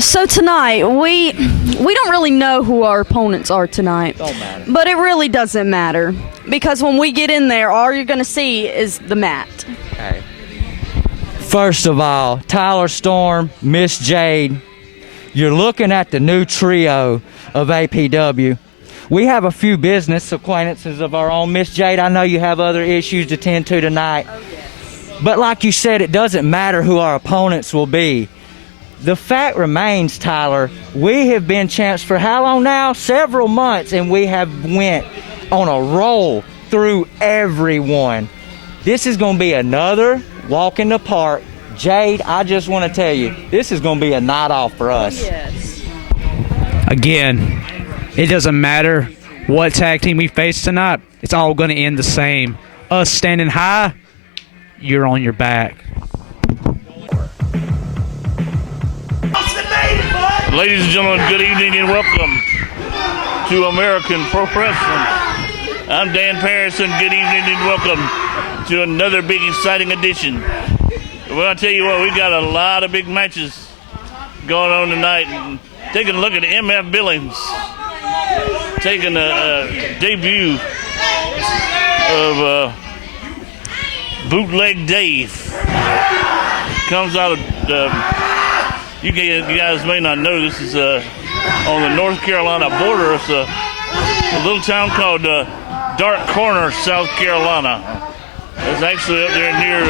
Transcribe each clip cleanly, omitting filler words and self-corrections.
So tonight, we don't really know who our opponents are tonight. Don't matter. But it really doesn't matter. Because when we get in there, all you're going to see is the mat. Okay. First of all, Tyler Storm, Miss Jade, you're looking at the new trio of APW. We have a few business acquaintances of our own. Miss Jade, I know you have other issues to tend to tonight. Oh, yes. But like you said, it doesn't matter who our opponents will be. The fact remains, Tyler, we have been champs for how long now? Several months, and we have went on a roll through everyone. This is going to be another walk in the park. Jade, I just want to tell you, this is going to be a night off for us. Yes. Again, it doesn't matter what tag team we face tonight. It's all going to end the same. Us standing high, you're on your back. Ladies and gentlemen, good evening and welcome to American Pro Wrestling. I'm Dan Paris, and good evening and welcome to another big exciting edition. Well, I'll tell you what, we got a lot of big matches going on tonight. And taking a look at MF Billings, taking a debut of Bootleg Dave. Comes out of... You guys may not know, this is on the North Carolina border. It's a little town called Dark Corner, South Carolina. It's actually up there near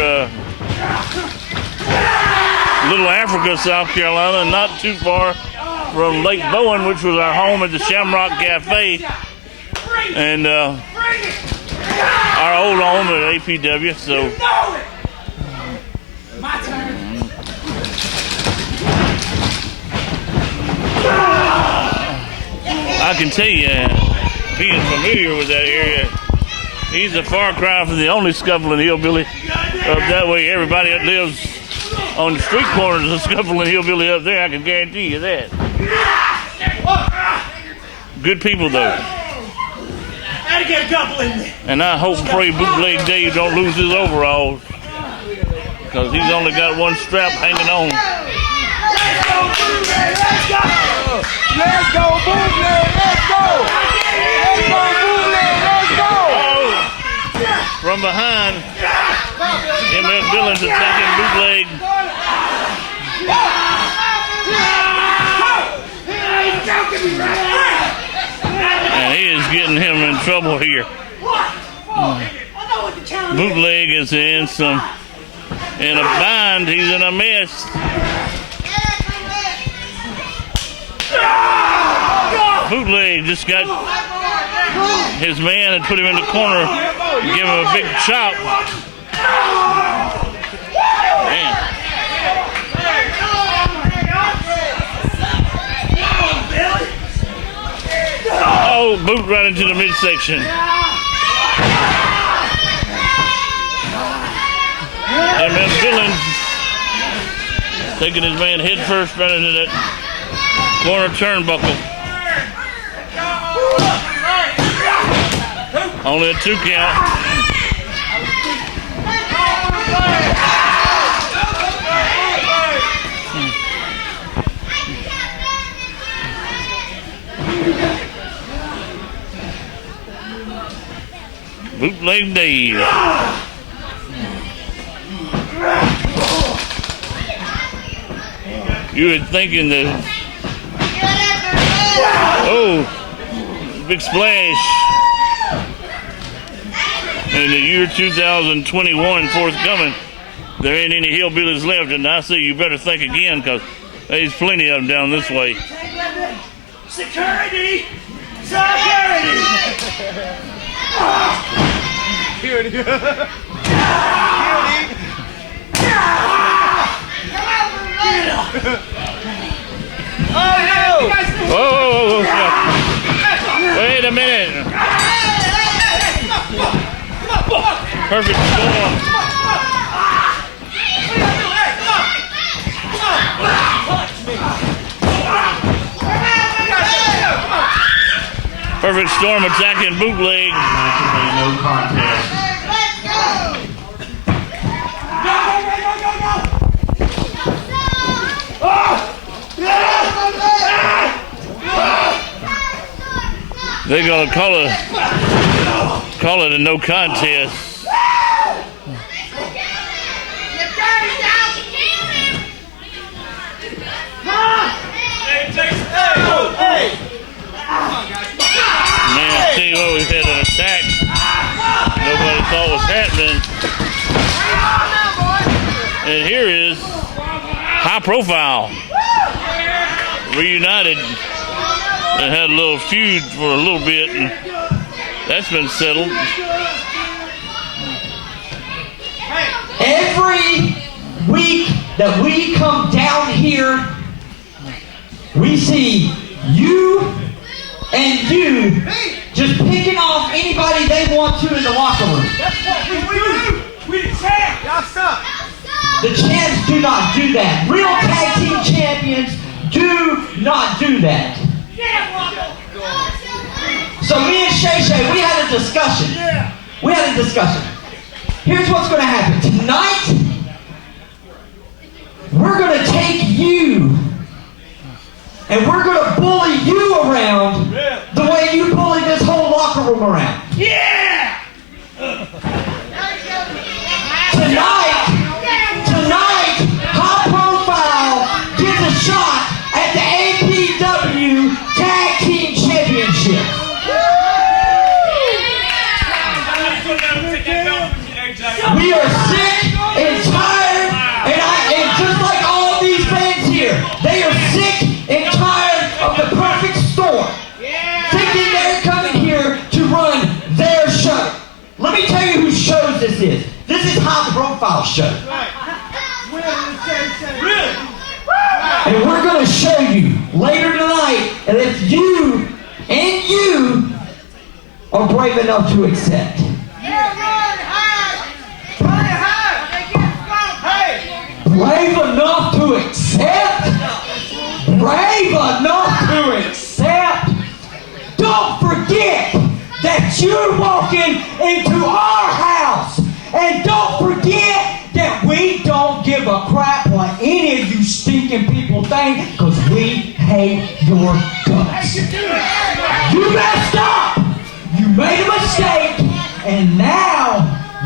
Little Africa, South Carolina, not too far from Lake Bowen, which was our home at the Shamrock Cafe, and our old home at APW. So. I can tell you, being familiar with that area, he's a far cry from the only scuffling hillbilly up that way. Everybody that lives on the street corners is a scuffling hillbilly up there, I can guarantee you that. Good people, though. And I hope and pray Bootleg Dave don't lose his overalls, because he's only got one strap hanging on. Let's go, Bootleg! Let's go! Let's go, Bootleg! Let's go! Oh, from behind, MF Billings attacking Bootleg. And he is getting him in trouble here. Bootleg is in a bind. He's in a mess. Bootleg just got his man and put him in the corner and give him a big chop. Man. Oh, boot right into the midsection. MF Billings taking his man head first right into that corner turnbuckle. Only a 2 count. Bootleg Dave. You were thinking that. Oh, big splash. In the year 2021 forthcoming, there ain't any hillbillies left, and I say you better think again, because there's plenty of them down this way. Security! Security! Security! Whoa! Wait a minute. Perfect storm. Perfect storm attacking Bootleg. No contest. Go! They're gonna call it a no contest. Man, I tell you what, we've had an attack nobody thought was happening. And here is high profile. Reunited and had a little feud for a little bit, and that's been settled. Every week that we come down here, we see you and you just picking off anybody they want to in the locker room. That's what we do. We the champ. Y'all suck. The champs do not do that. Real tag team champions do not do that. So me and Shay Shay, we had a discussion. Here's what's going to happen. Tonight, we're going to take you and we're going to bully you around the way you bully this whole locker room around. Yeah! Tonight, High Profile gets a shot at the APW Tag Team Championship. We are sick and tired, and just like all of these fans here, they are sick and tired of the perfect storm, thinking they're coming here to run their show. Let me tell you whose shows this is. This is High Profile show. And we're going to show you later tonight that if you and you are brave enough to accept. Brave enough to accept? Brave enough to accept? Don't forget that you're walking into our house. And don't forget that we don't give a crap what any of you stinking people think, because we hate your guts. You messed up. You made a mistake. And now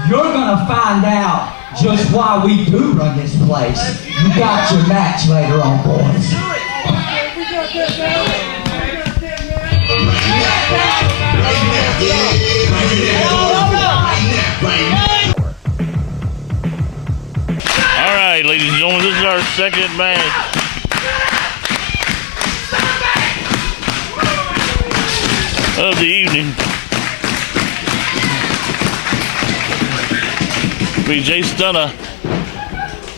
you're going to find out just why we do run this place. You got your match later on, boys. All right, ladies and gentlemen, this is our second match. Of the evening. Be Jay Stunna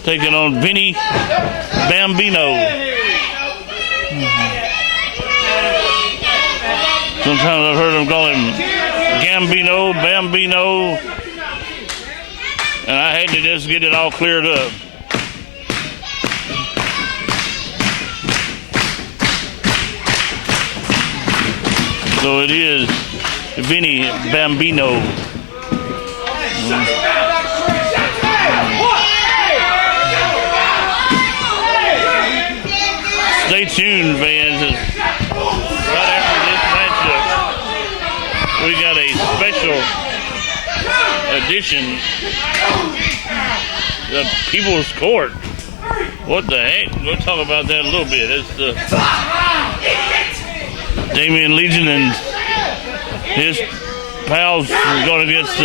taking on Vinny Bambino. Sometimes I've heard them call him Gambino, Bambino, and I had to just get it all cleared up. So it is Vinny Bambino. Stay tuned, fans. Right after this matchup, we got a special edition of People's Court. What the heck? We'll talk about that a little bit. It's Damian Legion and his pals going against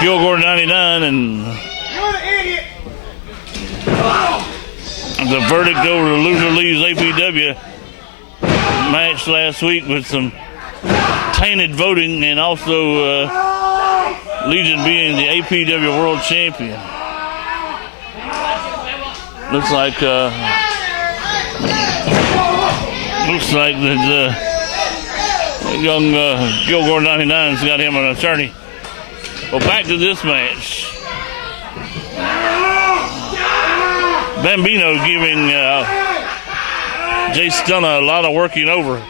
Kilgore 99 and the verdict over the Loser Leaves APW match last week with some tainted voting, and also Legion being the APW World Champion. Looks like that young Kilgore 99's got him an attorney. Well, back to this match. Bambino giving Jay Stunna a lot of working over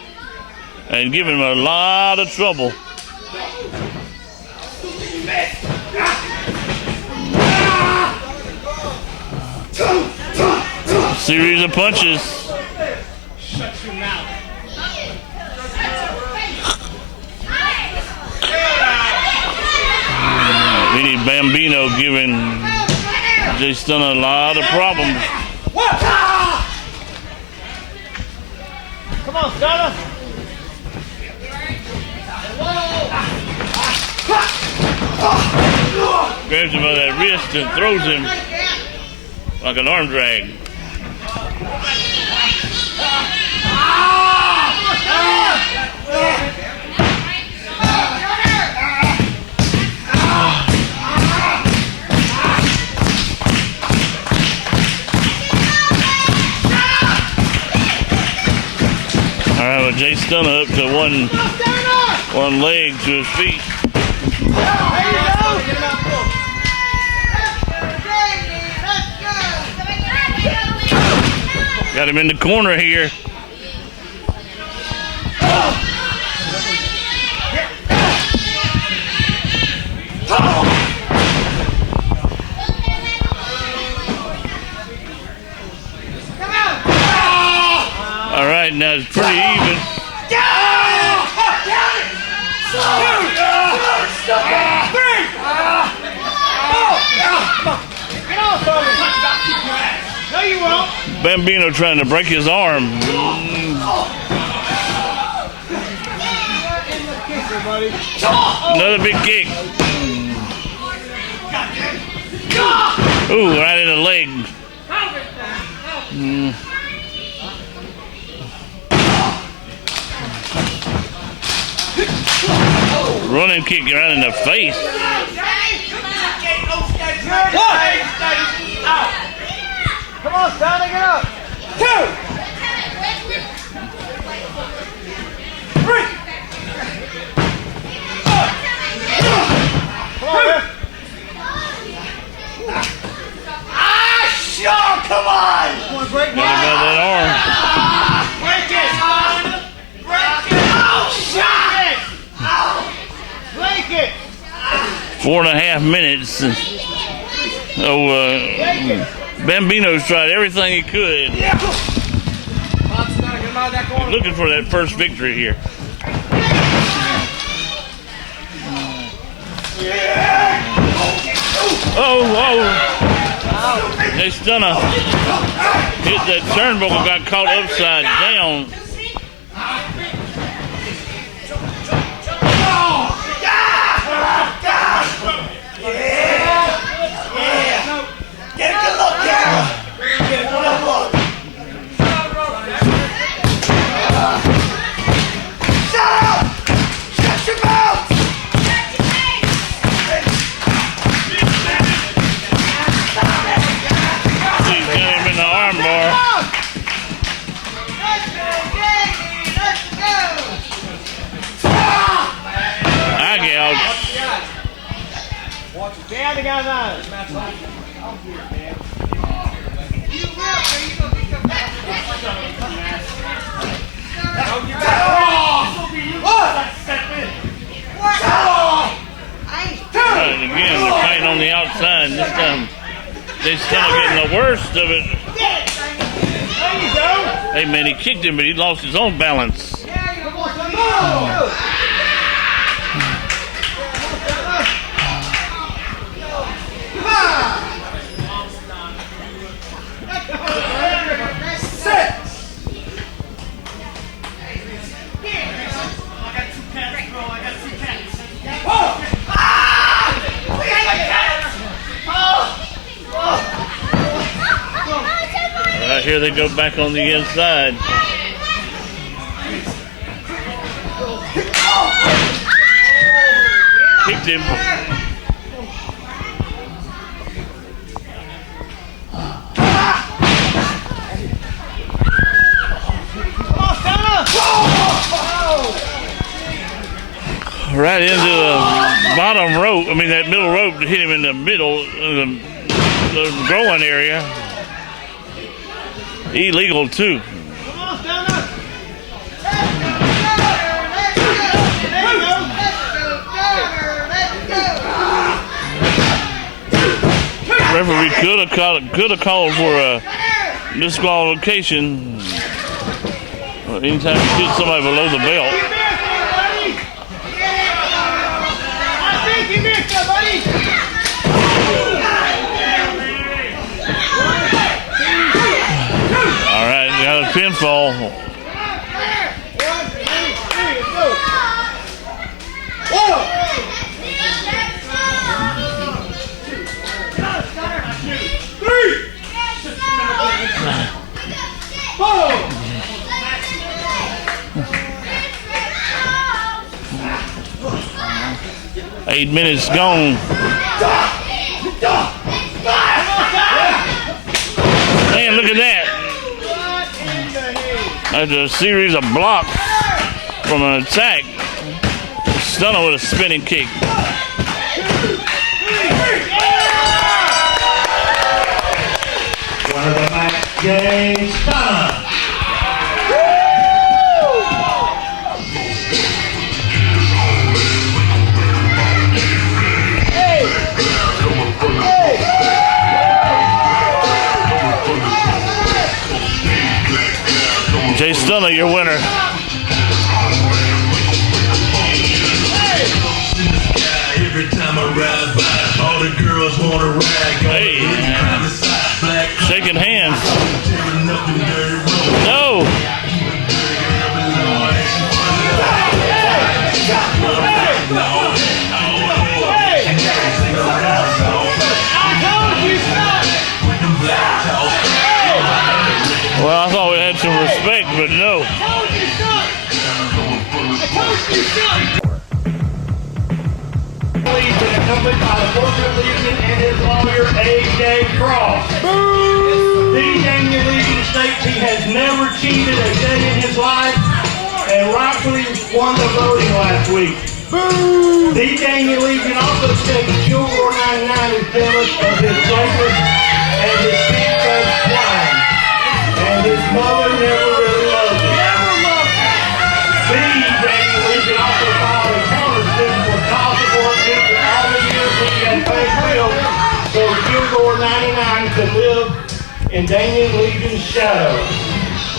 and giving him a lot of trouble. Series of punches. Bambino giving Jay Stunna a lot of problems. Come on, Stunna. Grabs him by that wrist and throws him like an arm drag. All right, well, Jay Stunna up to one leg to his feet. Got him in the corner here. All right, now it's pretty even. Bambino trying to break his arm. Another big kick. Ooh, right in the leg. Running kick right in the face. Come on, Stunna, get up. 2, 3. Come on, man. Sure, come on. Come on, break Got him by that arm. Break it. Break it. Oh, shot. Break it. 4.5 minutes. Bambino's tried everything he could. Looking for that first victory here. Oh. Hey, Stunna hit that turnbuckle, got caught upside down. And again, they're fighting on the outside. This time, they're still getting the worst of it. Hey, man, he kicked him, but he lost his own balance. Here they go back on the inside. Kicked him. Right into the bottom rope. I mean, that middle rope to hit him in the middle of the groin area. Illegal too. Referee could have called for a disqualification. Anytime you hit somebody below the belt. Eight minutes gone. Man, look at that. After a series of blocks from an attack, Stunna with a spinning kick. One of the match game, Stunna. Jay Stunna, your winner. Every time I ride by, all the girls wanna ride. Hey, shaking hands. No. Well, I thought we had some respect, but no. Accompanied by the Portrait Legion and his lawyer, A.J. Cross. The Daniel Legion states he has never cheated a day in his life and rightfully won the voting last week. The Daniel Legion also said that Kilgore 99 is jealous of his greatness and his big-fed swine. And his mother never really loved him. The Daniel Legion also filed a countersuit for child support due to all the years he had paid bills, so Kilgore 99 could live in Daniel Legion's shadow.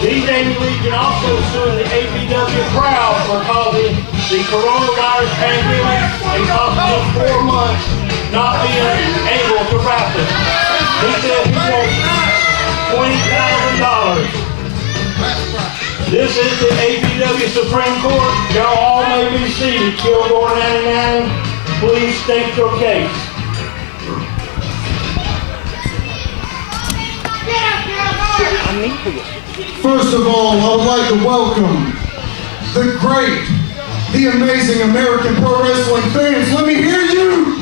The Daniel Legion also suing the APW crowd for causing the coronavirus pandemic and costing him 4 months not being able to practice. He said he wants $20,000. This is the APW Supreme Court. Y'all all may be seated. Kilgore 99, please state your case. First of all, I would like to welcome the great, the amazing American Pro Wrestling fans. Let me hear you!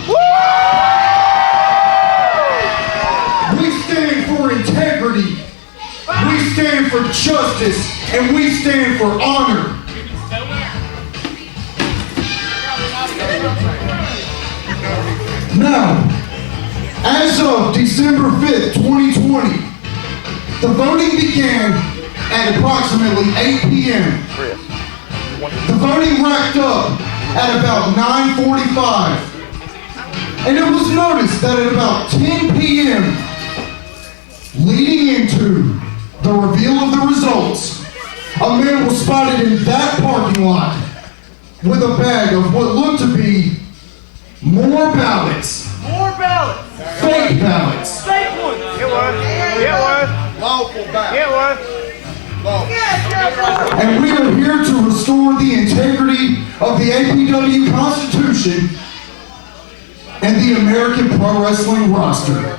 We stand for integrity. We stand for justice, and we stand for honor. Now, as of December 5th, 2020, the voting began at approximately 8 p.m. The voting racked up at about 9:45, and it was noticed that at about 10 p.m., leading into the reveal of the results, a man was spotted in that parking lot with a bag of what looked to be more ballots. More ballots. Fake ballots. Fake ones. It was. Lawful ballots. It was. And we are here to restore the integrity of the APW Constitution and the American Pro Wrestling roster.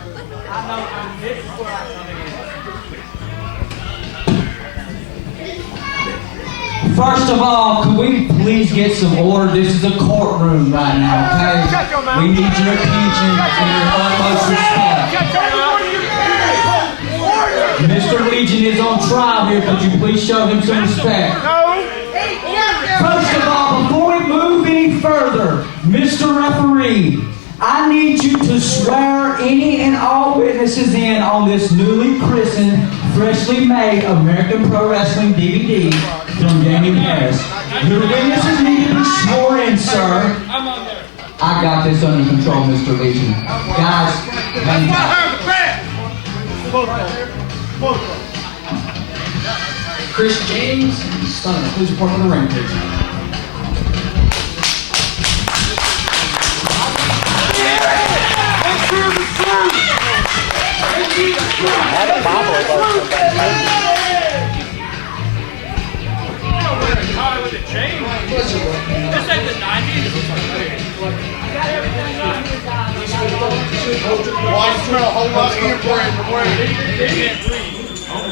First of all, could we please get some order? This is a courtroom right now, okay? We need your attention and your utmost respect. Mr. Legion is on trial here. Could you please show him some respect? First of all, before we move any further, Mr. Referee, I need you to swear any and all witnesses in on this newly christened, freshly made American Pro Wrestling DVD from Daniel Harris. Your witnesses need to be sworn in, sir. I got this under control, Mr. Legion. Guys, hang tight. Chris James, Stunna, please report on the ring, please.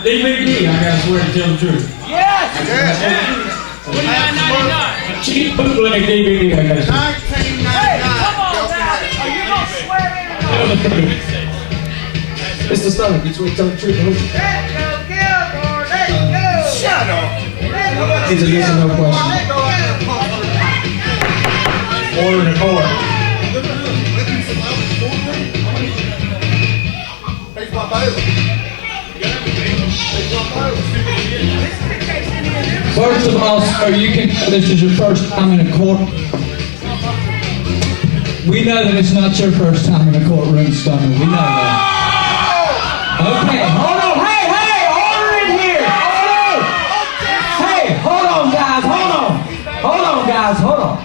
DVD, I gotta swear to tell the truth. Yes! Cheap bootleg DVD, I gotta swear. Hey, come on now! Are you gonna swear in or not? It's the Stunna, you swear to tell the truth. Let's go, Kilgore! Let's go! Shut up! It's a yes or no question. Order in the court. First of all, sir, you can. This is your first time in a court. We know that it's not your first time in a courtroom, Stunna. We know that. Okay, hold on. Hey, order in here. Hey, hold on, guys. Hold on.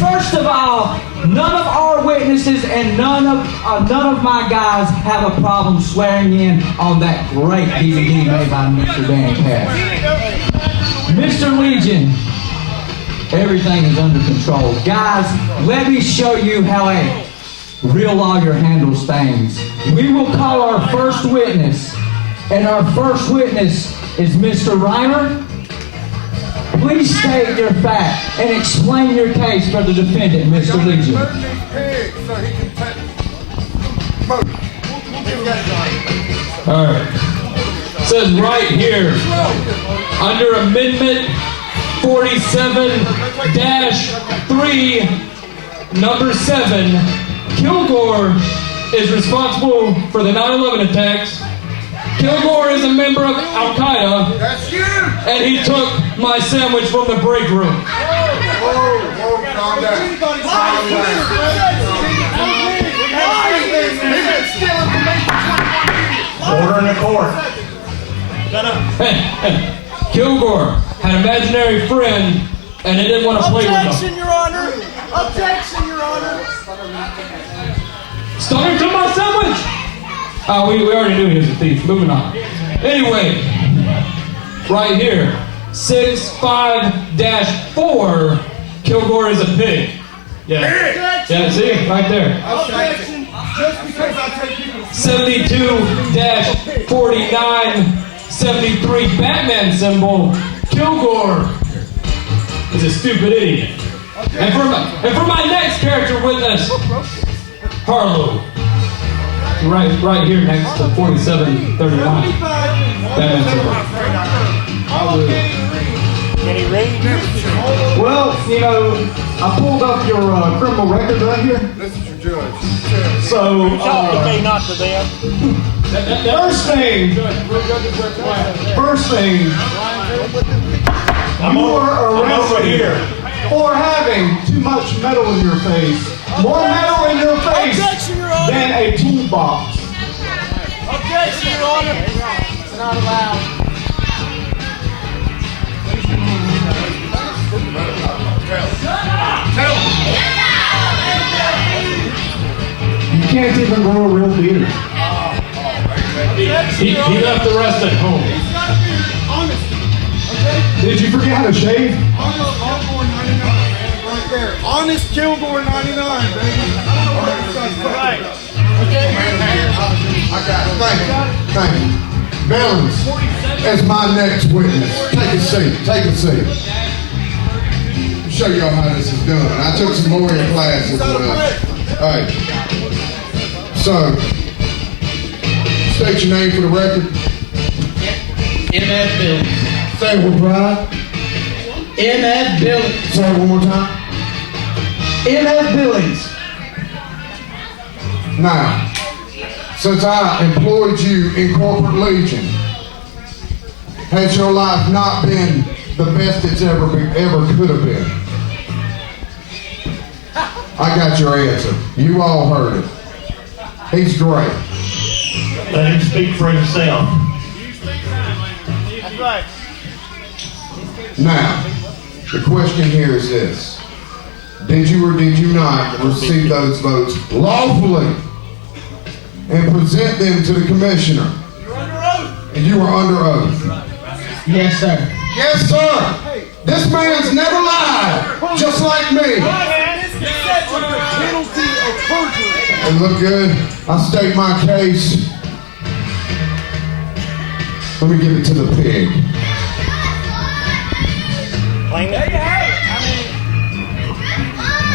First of all, none of our witnesses and none of my guys have a problem swearing in on that great DVD made by Mr. Dan Cass. Mr. Legion, everything is under control. Guys, let me show you how a real lawyer handles things. We will call our first witness, and our first witness is Mr. Reimer. Please state your fact and explain your case for the defendant, Mr. Legion. All right. It says right here, under Amendment 47-3, number 7, Kilgore is responsible for the 9/11 attacks. Kilgore is a member of Al-Qaeda. That's you! And he took my sandwich from the break room. Calm down. Order in the court. Kilgore had an imaginary friend, and he didn't want to play with him. Objection, Your Honor! Objection, Your Honor! Stunna took my sandwich! We already knew he was a thief. Moving on. Anyway, right here, 6-5-4, Kilgore is a pig. Yeah, see? Right there. Objection! Just because I take people... 72-49-73 Batman symbol. Kilgore is a stupid idiot. And for my next character witness, Harlow. Right here next to 4739. Batman symbol. Well, you know, I pulled up your criminal record right here. This is your judge. So, not to them. first thing, you were arrested for having too much metal in your face. More metal in your face Objection, Your Honor! than a toolbox. Objection, Your Honor! It's not allowed. You can't even grow a real beard. He left the rest at home. Did you forget how to shave? Honest Kilgore 99, baby. Right. I got it. Thank you. Billings, as my next witness. Take a seat. Show y'all how this is done. I took some lawyer classes. All right. So, state your name for the record. M.F. Billings. Say it with pride. M.F. Billings. Say it one more time. M.F. Billings. Now, since I employed you in corporate Legion, has your life not been the best it's ever could have been? I got your answer. You all heard it. He's great. Let him speak for himself. That's right. Now, the question here is this. Did you or did you not receive those votes lawfully and present them to the commissioner? You're under oath. And you were under oath. Yes, sir. Yes, sir. This man's never lied, just like me. And look good. I state my case. Let me give it to the pig.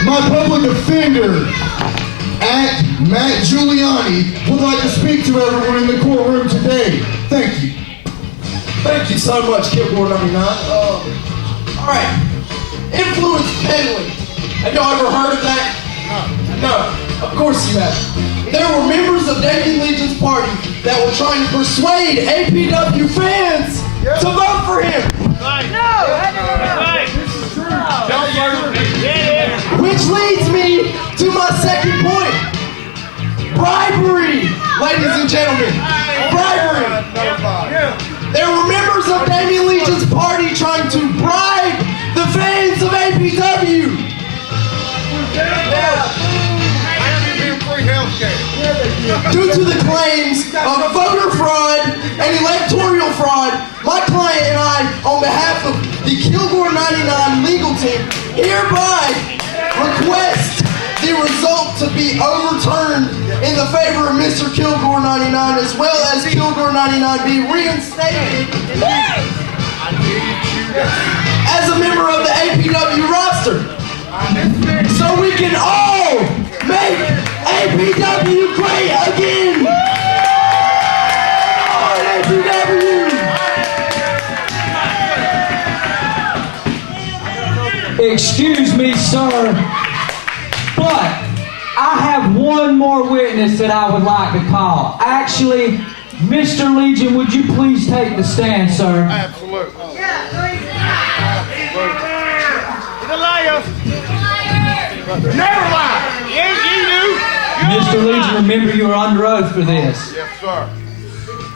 My public defender, at Matt Giuliani, would like to speak to everyone in the courtroom today. Thank you. Thank you so much, Kilgore 99. All right, influence peddling. Have y'all ever heard of that? No, of course you have. There were members of Damien Legion's party that were trying to persuade APW fans to vote for him. Which leads me to my second point. Bribery, ladies and gentlemen. Bribery. There were members of Damien Legion's party trying to bribe the fans of APW. Due to the claims of voter fraud and electoral fraud, my client and I, on behalf of the Kilgore 99 legal team, hereby request the result to be overturned in the favor of Mr. Kilgore 99, as well as Kilgore 99 be reinstated as a member of the APW roster, so we can all make APW great again. APW. Excuse me, sir, but I have one more witness that I would like to call. Actually, Mr. Legion, would you please take the stand, sir? Absolutely. Never lie. Yes, you do. Mr. Legion, remember you are under oath for this. Yes, sir.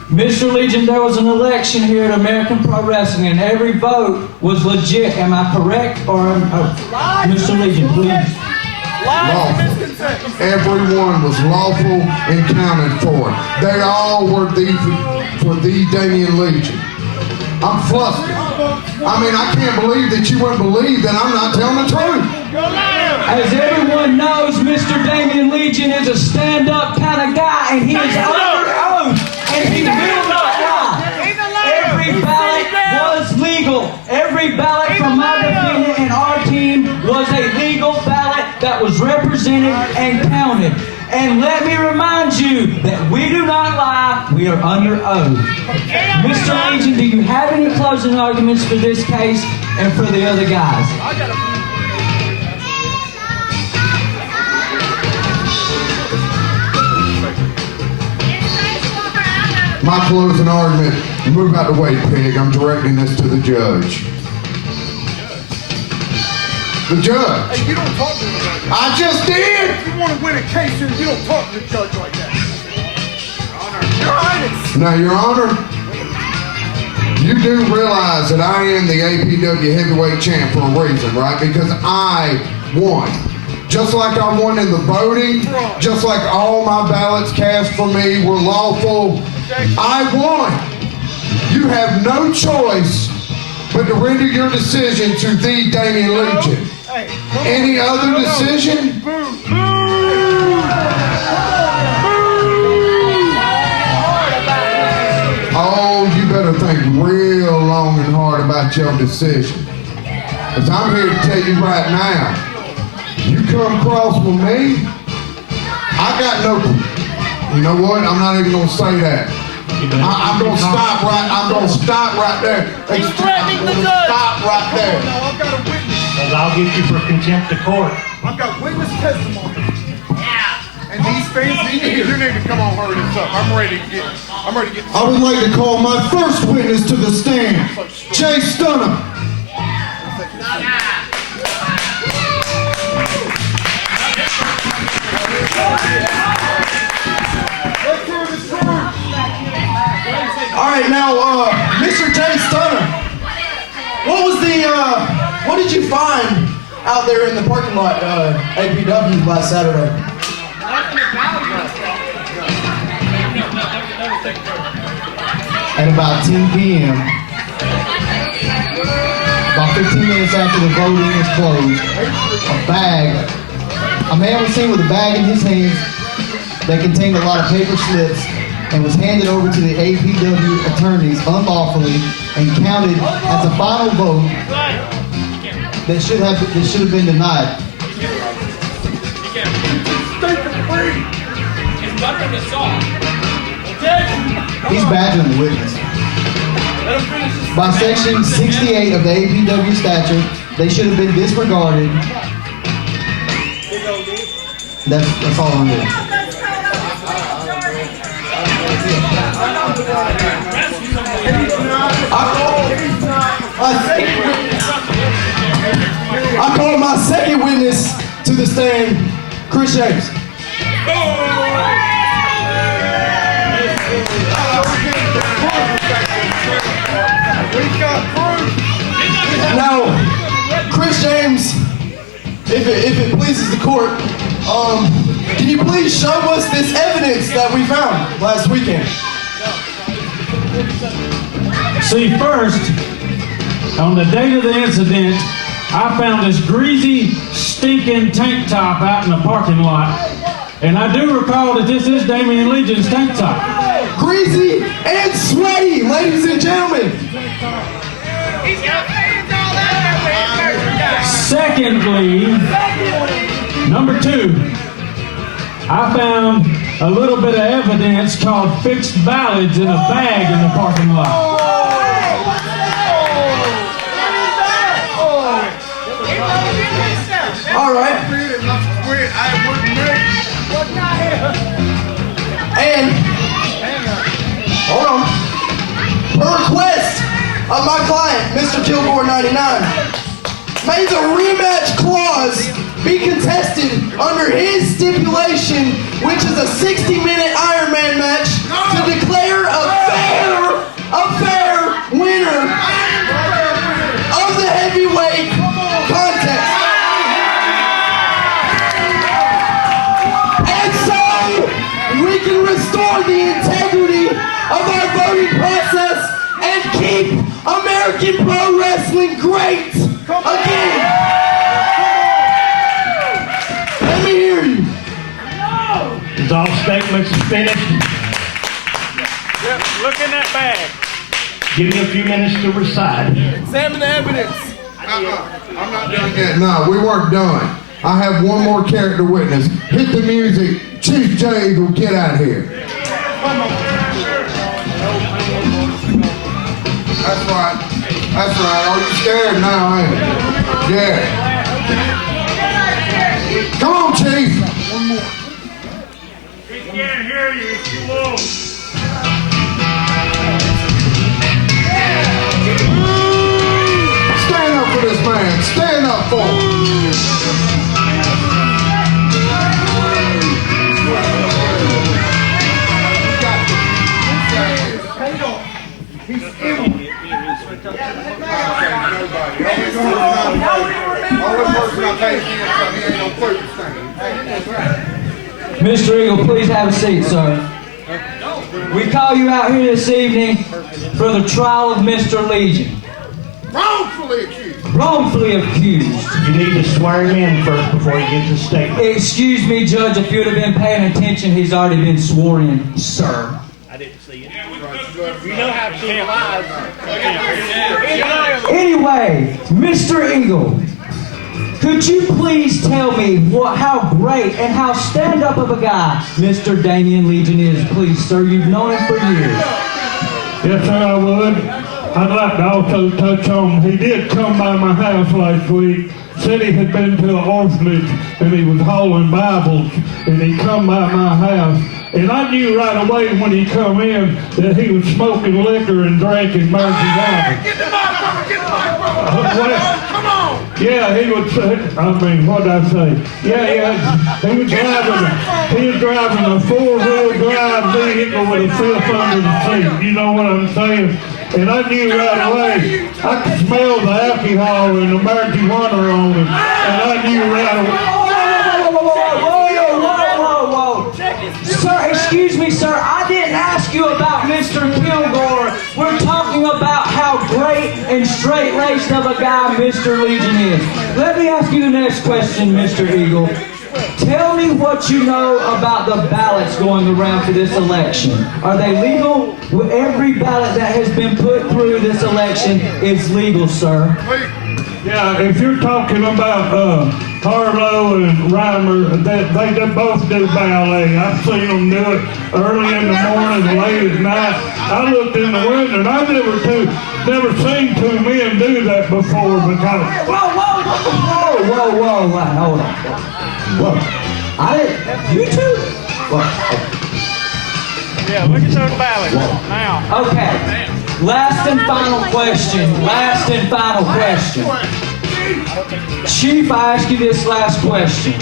Mr. Legion, there was an election here at American Pro Wrestling, and every vote was legit. Am I correct? Or Mr. Legion, please. Lawful. Everyone was lawful and counted for. They all were for the Damien Legion. I'm flustered. I mean, I can't believe that you wouldn't believe that I'm not telling the truth. As everyone knows, Mr. Damien Legion is a stand-up kind of guy, and he is under oath, and he will not lie. Every ballot was legal. Every ballot from my defendant and our team was a legal ballot that was represented and counted. And let me remind you that we do not lie. We are under oath. Mr. Legion, do you have any closing arguments for this case and for the other guys? My closing argument, move out the way, pig. I'm directing this to the judge. The judge. Hey, you don't talk to the judge. I just did. If you want to win a case here, you don't talk to the judge like that. Your Highness. Now, Your Honor, you do realize that I am the APW heavyweight champ for a reason, right? Because I won. Just like I won in the voting, just like all my ballots cast for me were lawful, I won. You have no choice but to render your decision to the Damien Legion. Any other decision? Oh, you better think real long and hard about your decision. Because I'm here to tell you right now, you come across with me, I got no, you know what, I'm not even going to say that. I'm going to stop right, I'm going to stop right there. You're threatening the judge. Stop right there. No, I've got a witness. Because I'll get you for contempt of court. I've got witness testimony. And these fans need to hear. You need to come on, hurry this up. I'm ready to get. I would like to call my first witness to the stand, Jay Stunna. All right, now, Mr. Jay Stunna, what did you find out there in the parking lot, APW last Saturday? At about 10 p.m., About 15 minutes after the voting was closed, a man was seen with a bag in his hands that contained a lot of paper slips and was handed over to the APW attorneys unlawfully and counted as a final vote that should have been denied. He's badgering the witness. By section 68 of the APW statute, they should have been disregarded. That's all I'm doing. I call my second witness to the stand, Chris James. Now, Chris James, if it pleases the court, can you please show us this evidence that we found last weekend? See, first, on the date of the incident, I found this greasy, stinking tank top out in the parking lot. And I do recall that this is Damian Legion's tank top. Greasy and sweaty, ladies and gentlemen. Secondly, number two, I found a little bit of evidence called fixed ballads in a bag in the parking lot. All right. And, hold on. Per request of my client, Mr. Kilgore 99, may the rematch clause be contested under his stipulation, which is a 60-minute Iron Man match, to declare a fair winner of the heavyweight contest. And so we can restore the integrity of our voting process and keep American Pro Wrestling great again. Let me hear you. Is all statements finished? Yep, look in that bag. Give me a few minutes to recite. Examine the evidence. I'm not done yet. No, we weren't done. I have one more character witness. Hit the music. Chief J Eagle, get out here. That's right. That's right. Are you scared now, ain't you? Yeah. Come on, Chief. One more. We can't hear you. It's too low. Stand up for this man. Stand up for him. Mr. Eagle, please have a seat, sir. We call you out here this evening for the trial of Mr. Legion. Wrongfully accused. Wrongfully accused. You need to swear him in first before you get to statement. Excuse me, Judge, if you'd have been paying attention, he's already been sworn in, sir. I didn't see it. You know how to see live. Anyway, Mr. Eagle, could you please tell me how great and how stand-up of a guy Mr. Damian Legion is, please, sir? You've known him for years. Yes, sir, I would. I'd like to also touch on, he did come by my house last week, said he had been to an orphanage and he was hauling Bibles, and he come by my house. And I knew right away when he come in that he was smoking liquor and drinking marijuana. Get the mic from him, get the mic from him. Come on. Yeah, he would say, what'd I say? Yeah, he was driving a four-wheel drive vehicle with a fifth under the seat. You know what I'm saying? And I knew right away, I could smell the alcohol and the marijuana on him. And I knew right away. Sir, excuse me, sir. I didn't ask you about Mr. Kilgore. We're talking about how how great and straight-laced of a guy Mr. Legion is. Let me ask you the next question, Mr. Eagle. Tell me what you know about the ballots going around for this election. Are they legal? Every ballot that has been put through this election is legal, sir. Yeah, if you're talking about Harlow and Reimer, they both do ballet. I've seen them do it early in the morning, late at night. I looked in the window and I've never seen two men do that before because... Whoa, hold on. Whoa, I didn't, you two? What? Yeah, we can throw the ballot now. Okay, last and final question. Chief, I ask you this last question.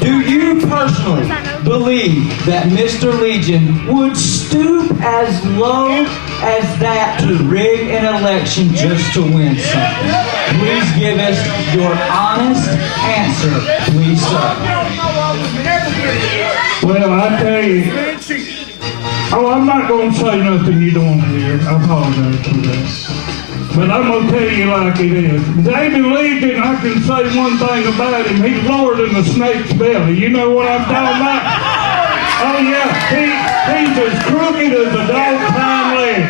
Do you personally believe that Mr. Legion would stoop as low as that to rig an election just to win something? Please give us your honest answer, please, sir. Well, I tell you, I'm not going to say nothing you don't want to hear. I apologize for that. But I'm going to tell you like it is. David Legion, I can say one thing about him. He's lower than the snake's belly. You know what I'm talking about? Oh, yeah. He's as crooked as a dog's hind leg.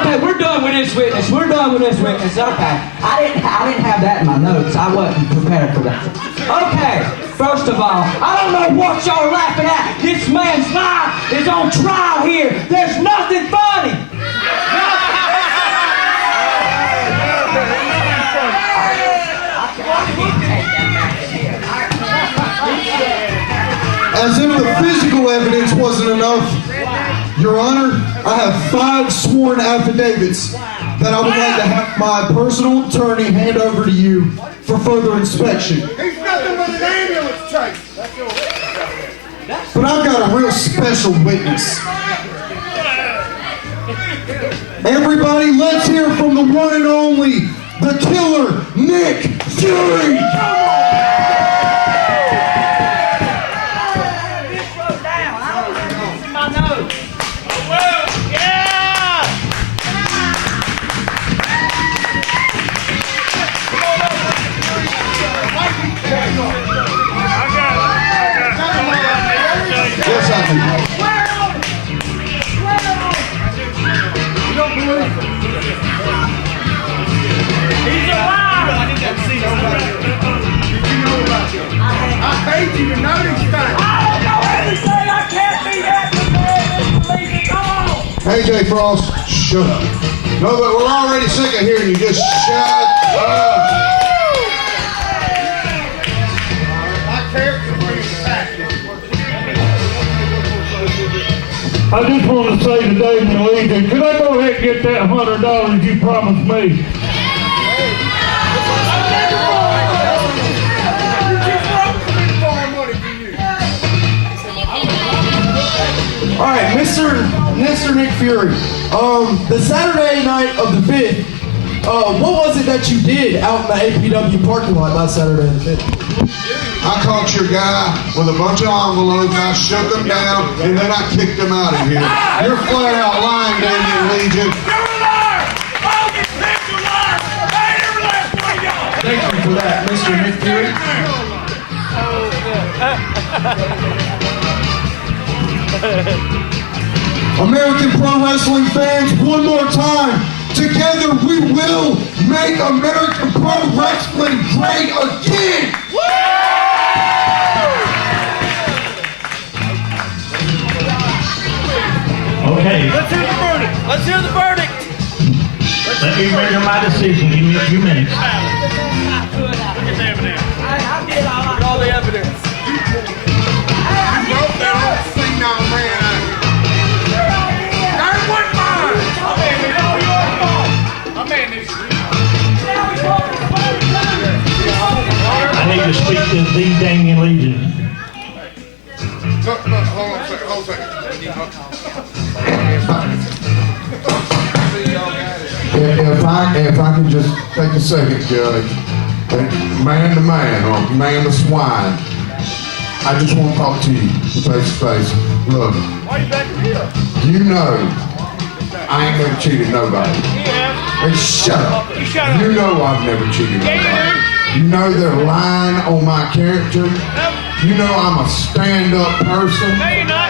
Okay, we're done with this witness. Okay. I didn't have that in my notes. I wasn't prepared for that. Okay, first of all, I don't know what y'all are laughing at. This man's life is on trial here. There's nothing funny. As if the physical evidence wasn't enough, Your Honor, I have 5 sworn affidavits that I would like to have my personal attorney hand over to you for further inspection. He's nothing but an ambulance chase. But I've got a real special witness. Everybody, let's hear from the one and only, the killer, Nick Fury! Yes, I do. He's alive! I hate you to know these things. I don't know anything. I can't be that prepared. Come on. Hey, J. Frost, shut up. No, but we're already sick of hearing you. Just shut up. My character brings back. I just want to say to David Legion, could I go ahead and get that $100 you promised me? All right, Mr. Nick Fury. The Saturday night of the 5th, what was it that you did out in the APW parking lot that Saturday the 5th? I caught your guy with a bunch of envelopes, I shook him down, and then I kicked him out of here. You're flat out lying, Daniel Legion. You're a liar! All these pigs are liars! I ain't every last one of y'all! Thank you for that, Mr. Nick Fury. American Pro Wrestling fans, one more time. Together we will make American Pro Wrestling great again. Okay, Let's hear the verdict. Let's hear the verdict. let me render my decision. Give me a few minutes. Look at the evidence. Look at all the evidence. You broke that old senile man out here. That wasn't mine! My man needs I need to speak to the Daniel Legion. Look, hold on a second, If I can just take a second, Judge, man to man or man to swine, I just want to talk to you face to face. Look, why are you backing me up? you know I ain't never cheated nobody. Yeah. Hey, shut up. You know I've never cheated nobody. You know they're lying on my character. You know I'm a stand-up person. And I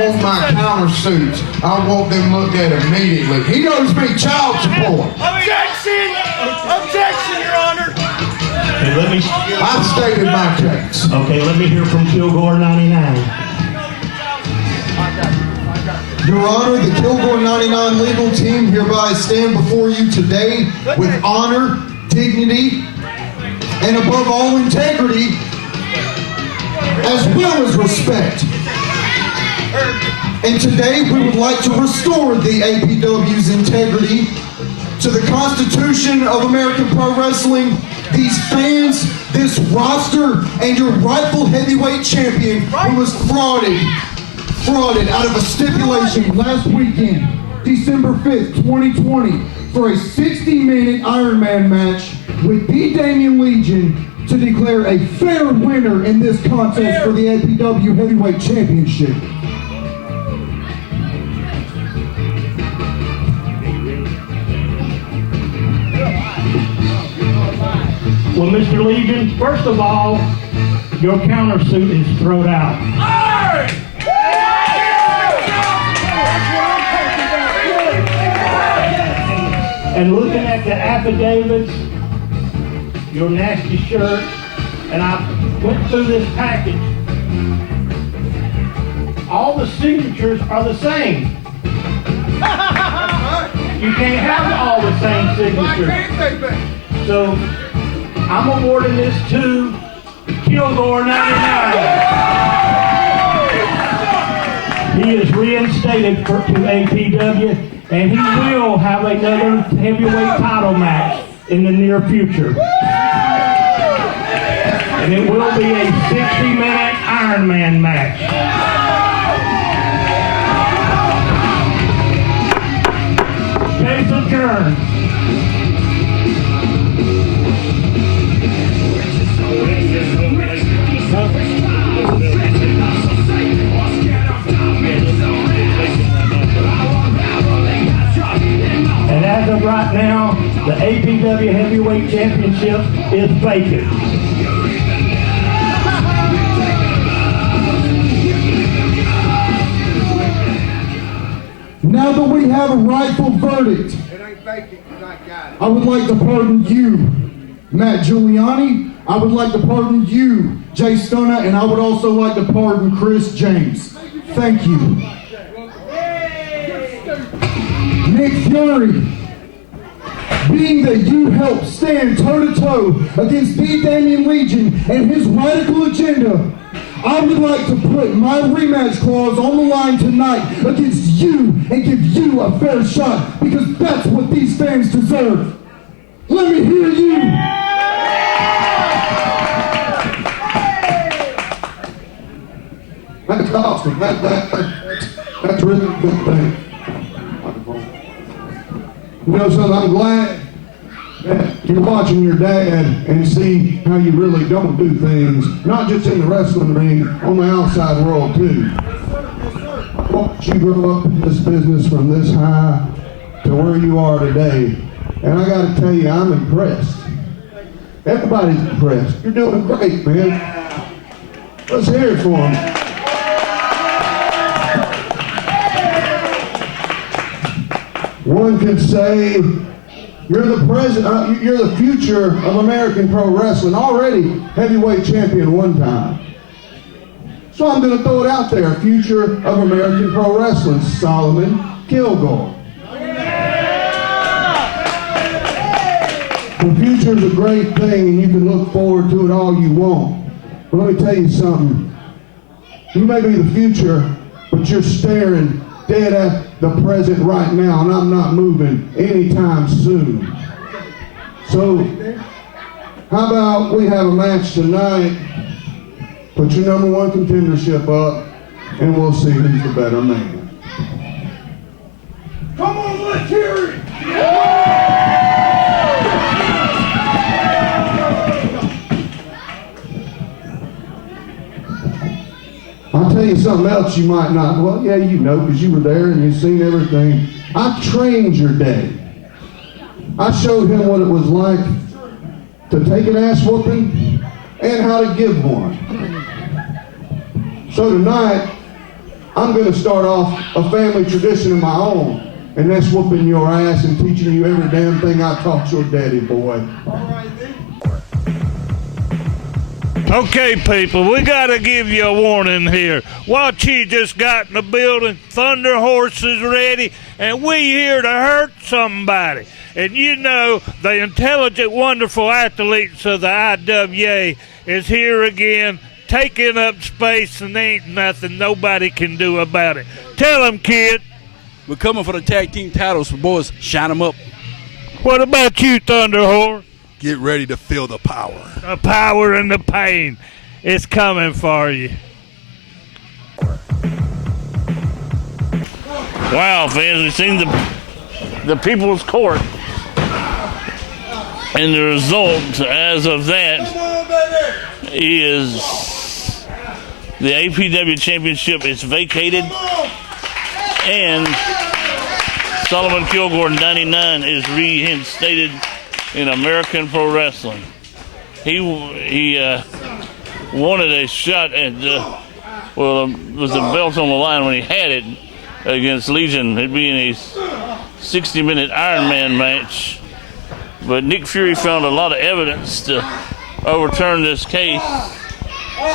want my countersuits. I want them looked at immediately. He owes me child support. Objection! Objection, Your Honor! Okay, I've stated my case. Okay, let me hear from Kilgore 99. Your Honor, the Kilgore 99 legal team hereby stand before you today with honor, dignity, and above all integrity, as well as respect. And today we would like to restore the APW's integrity to the Constitution of American Pro Wrestling, these fans, this roster, and your rightful heavyweight champion who was frauded out of a stipulation last weekend, December 5th, 2020, for a 60-minute Iron Man match with the Damian Legion to declare a fair winner in this contest for the APW Heavyweight Championship. Well, Mr. Legion, first of all, your countersuit is thrown out. And looking at the affidavits, your nasty shirt, and I went through this package. All the signatures are the same. You can't have all the same signatures. So I'm awarding this to Kilgore 99. He is reinstated to APW. And he will have another heavyweight title match in the near future. And it will be a 60-minute Iron Man match. Case adjourned. And as of right now, the APW Heavyweight Championship is vacant. Now that we have a rightful verdict, I would like to pardon you, Matt Giuliani. I would like to pardon you, Jay Stunna, and I would also like to pardon Chris James. Thank you. Nick Fury, being that you helped stand toe-to-toe against the Damian Legion and his radical agenda, I would like to put my rematch clause on the line tonight against you and give you a fair shot, because that's what these fans deserve. Let me hear you. That's awesome. That's really a good thing. You know something, I'm glad that you're watching your dad and see how you really don't do things, not just in the wrestling ring, on the outside world too. I watched you grow up in this business from this high to where you are today, and I gotta tell you, I'm impressed. Everybody's impressed. You're doing great, man. Let's hear it for him. One could say you're the president, you're the future of American pro wrestling. Already heavyweight champion one time. So I'm going to throw it out there. Future of American pro wrestling, Solomon Kilgore. The future is a great thing, and you can look forward to it all you want. But let me tell you something. You may be the future, but you're staring dead at the present right now, and I'm not moving anytime soon. So, how about we have a match tonight? Put your number one contendership up, and we'll see who's the better man. Come on, let's hear it! I'll tell you something else you might not. Well, yeah, you know, because you were there and you've seen everything. I trained your day. I showed him what it was like to take an ass whooping and how to give one. So tonight, I'm going to start off a family tradition of my own, and that's whooping your ass and teaching you every damn thing I taught your daddy, boy. Okay, people, we got to give you a warning here. Wachi just got in the building, Thunder Horse is ready, and we here to hurt somebody. And you know, the intelligent, wonderful athletes of the IWA is here again, taking up space, and there ain't nothing nobody can do about it. Tell them, kid. We're coming for the tag team titles, boys. Shine them up. What about you, Thunder Horse? Get ready to feel the power. The power and the pain is coming for you. Wow, fans, we've seen the People's Court. And the result, as of that, is the APW Championship is vacated. And Solomon Kilgore 99 is reinstated in American Pro Wrestling. He wanted a shot at, was the belt on the line when he had it against Legion. It'd be in a 60-minute Iron Man match. But Nick Fury found a lot of evidence to overturn this case.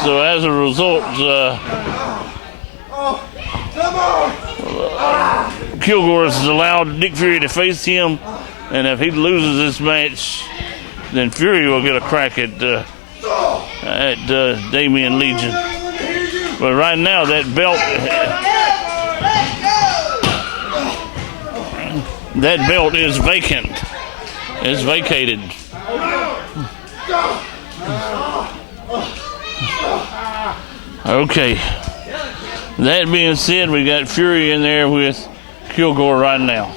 So as a result, Kilgore has allowed Nick Fury to face him, and if he loses this match, then Fury will get a crack at Damian Legion. But right now, that belt is vacant. It's vacated. Okay. That being said, we got Fury in there with Kilgore right now.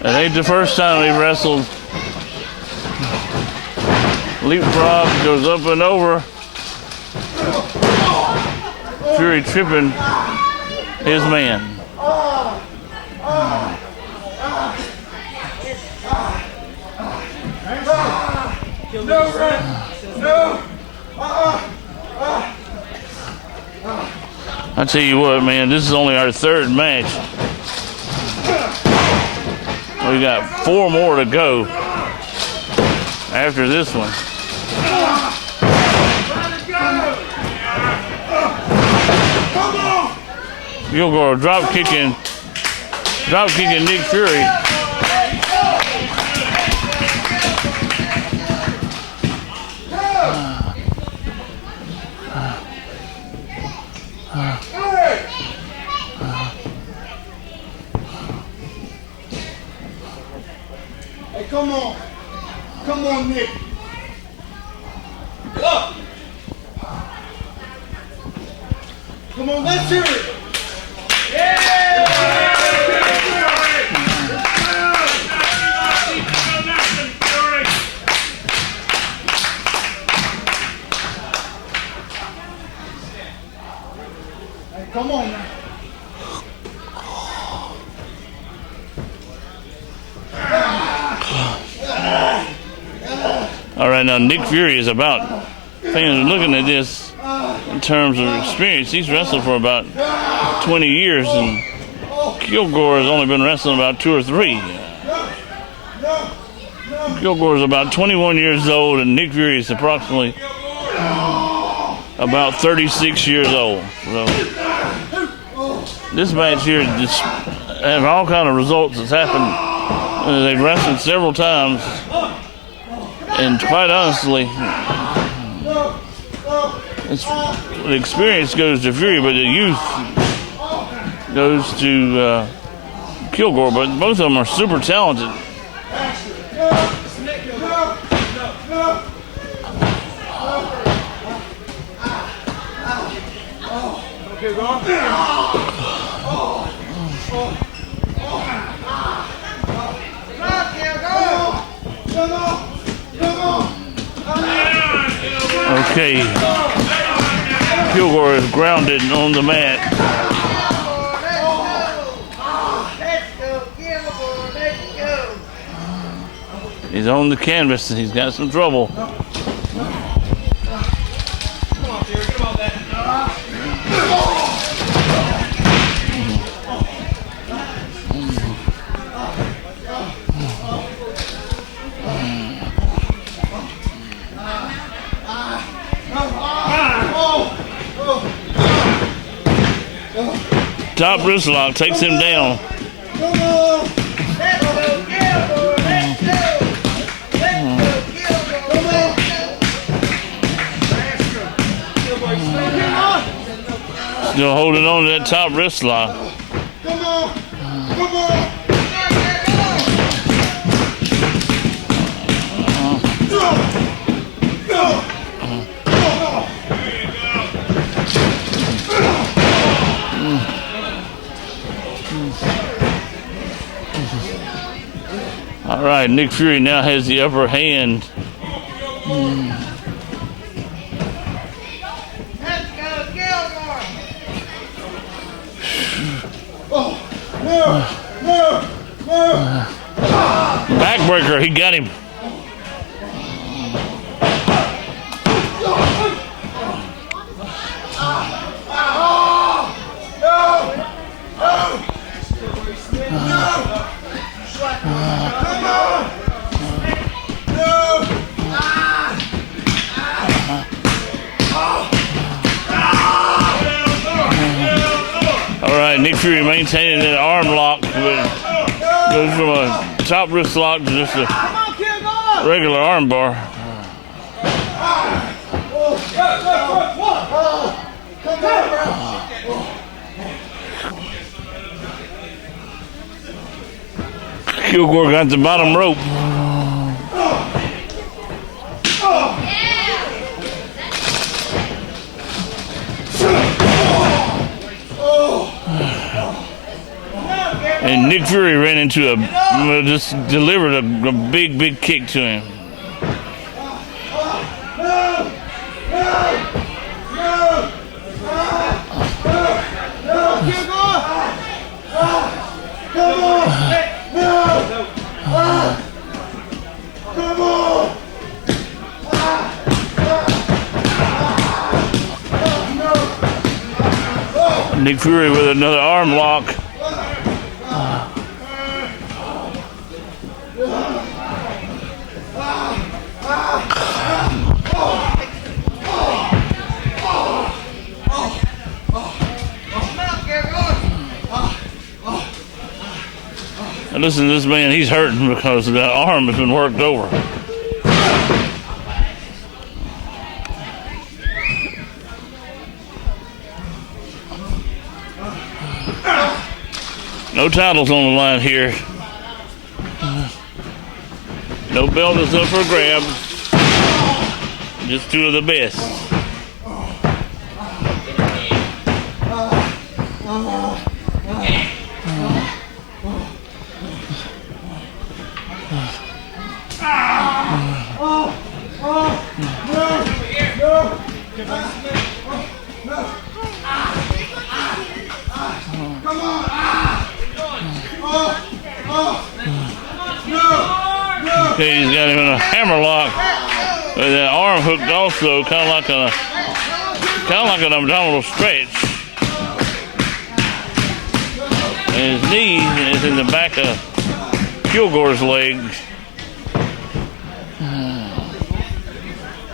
It ain't the first time they wrestled. Leapfrog goes up and over. Fury tripping his man. I tell you what, man, this is only our third match. We got 4 more to go after this one. Kilgore drop kicking Nick Fury. Hey, come on, Nick. Up. Come on, let's hear it. Come on now. All right, now Nick Fury is about, fans are looking at this in terms of experience. He's wrestled for about 20 years, and Kilgore has only been wrestling about 2 or 3. Kilgore is about 21 years old, and Nick Fury is approximately about 36 years old. So this match here just have all kind of results that's happened. They've wrestled several times, and quite honestly, the experience goes to Fury, but the youth goes to Kilgore. But both of them are super talented. Okay. Kilgore is grounded on the mat. He's on the canvas and he's got some trouble. Top wrist lock takes him down. Still holding on to that top wrist lock. All right, Nick Fury now has the upper hand. Backbreaker, he got him. Nick Fury maintaining that arm lock, but goes from a top wrist lock to just a regular arm bar. Kilgore got the bottom rope. And Nick Fury ran into just delivered a big kick to him. Nick Fury with another arm lock. And listen to this man, he's hurting because that arm has been worked over. No titles on the line here. No belt is up for grabs. Just two of the best. Okay, he's got him in a hammer lock with that arm hooked also, kind of like an abdominal stretch. And his knee is in the back of Kilgore's leg.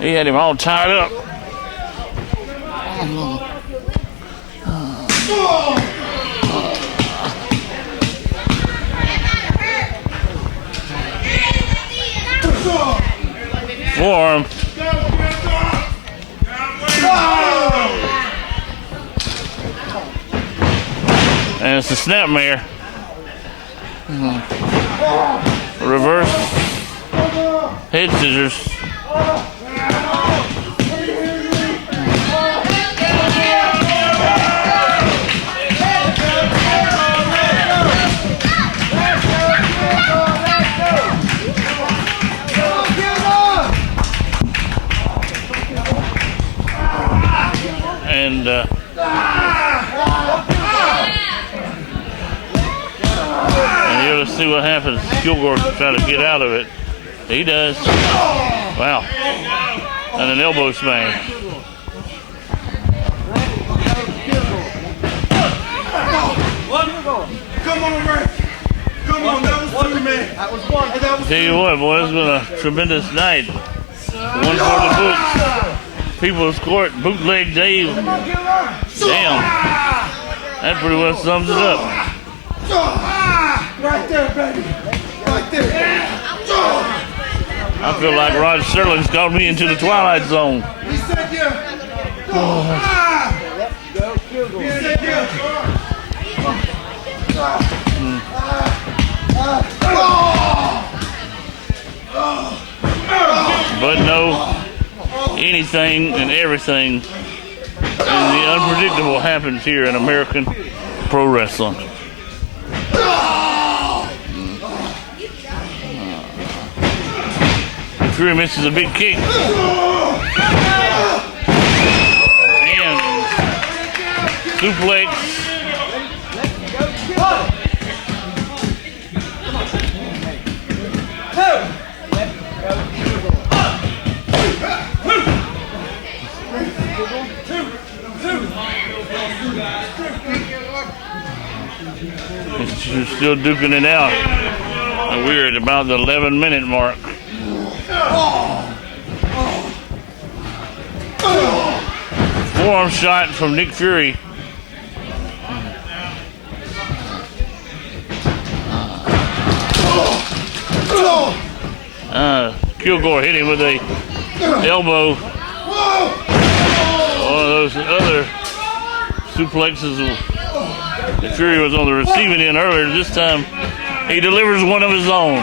He had him all tied up. Forearm. And it's a snapmare. Reverse head scissors. and here to see what happens. Kilgore trying to get out of it. He does. Wow. And an elbow smash. Come on, man. Come on, that was two, man. That was one. Tell you what, boy, it's been a tremendous night. One for the books. People's Court, Bootleg Dave. Damn. That pretty well sums it up. Right there, baby. Right there. I feel like Rod Serling's got me into the Twilight Zone. He said yeah. He said yeah. But no, anything and everything and the unpredictable happens here in American pro wrestling. Fury misses a big kick. And suplex. She's still duking it out. We're at about the 11-minute mark. Forearm shot from Nick Fury. Kilgore hit him with a elbow. One of those other suplexes. Nick Fury was on the receiving end earlier. This time he delivers one of his own.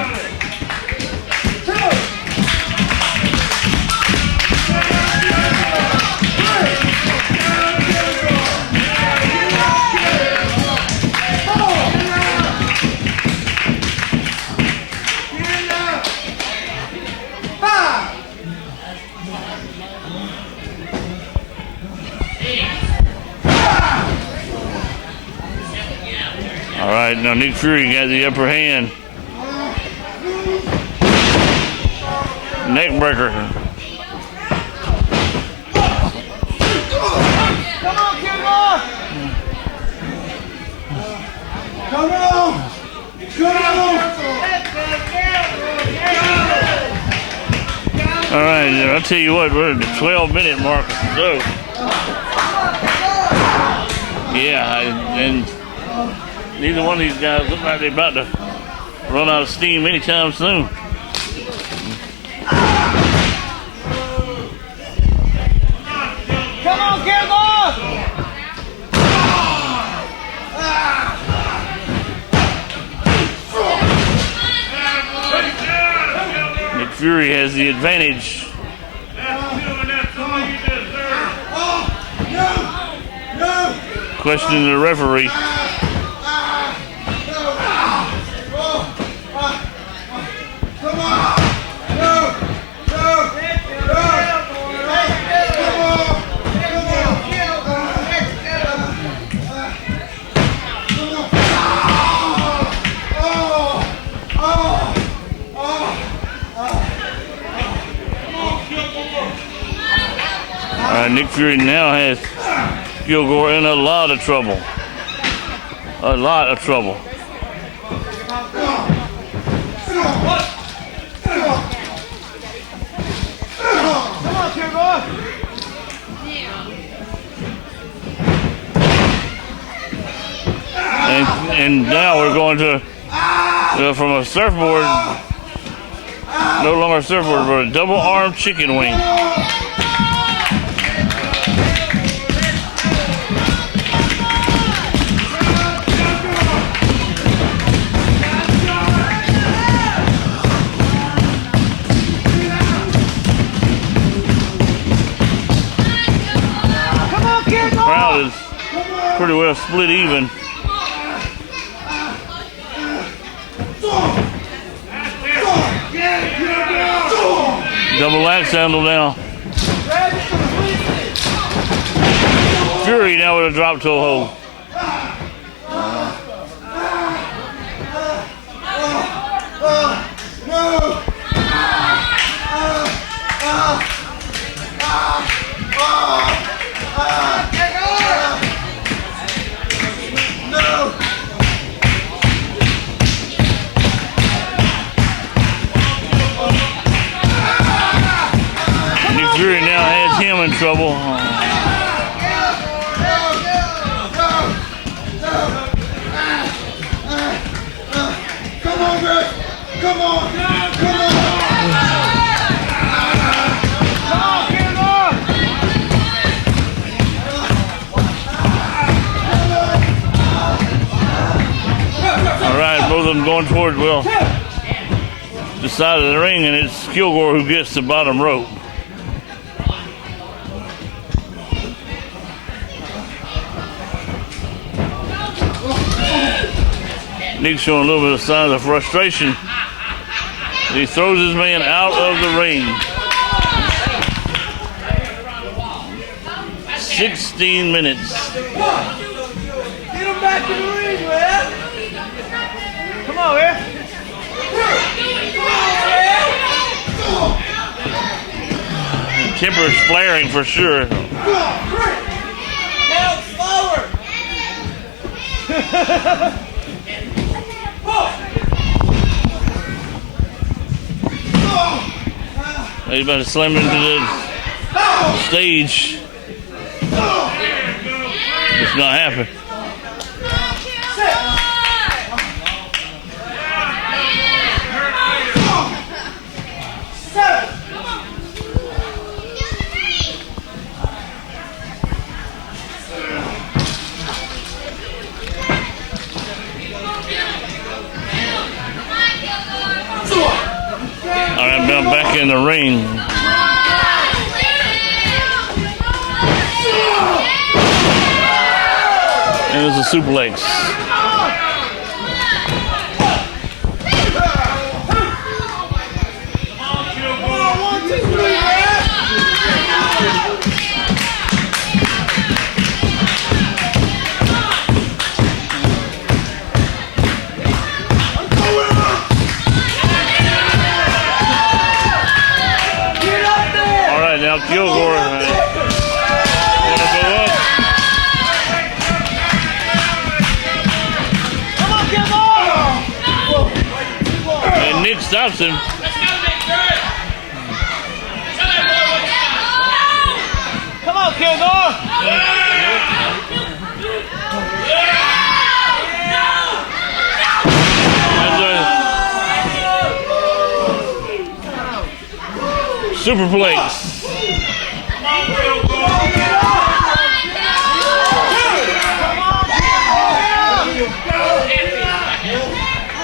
All right, now Nick Fury got the upper hand. Neck breaker. Come on, Kilgore! Come on! Come on! All right, I'll tell you what, we're at the 12-minute mark. So, yeah, and neither one of these guys look like they're about to run out of steam anytime soon. Come on, Kilgore! Nick Fury has the advantage. Questioning the referee. Nick Fury now has Kilgore in a lot of trouble. A lot of trouble. Come on, Kilgore! And now we're going to from a surfboard, no longer a surfboard, but a double arm chicken wing. Crowd is pretty well split even. Double axe handle now. Fury now with a drop toe hold. Nick Fury now has him in trouble. Come on, Chris. Come on. Come on. All right, both of them going towards, well, the side of the ring, and it's Kilgore who gets the bottom rope. Nick's showing a little bit of signs of frustration. He throws his man out of the ring. 16 minutes. Get him back in the ring, man. Come on, man. Temper's flaring for sure. Now slower. He's about to slam into the stage. It's not happening. All right, now back in the ring. And it was a suplex. Now Kilgore gonna go up. Come on, Kilgore! And Nick stops him. Come on, Kilgore! Superplex.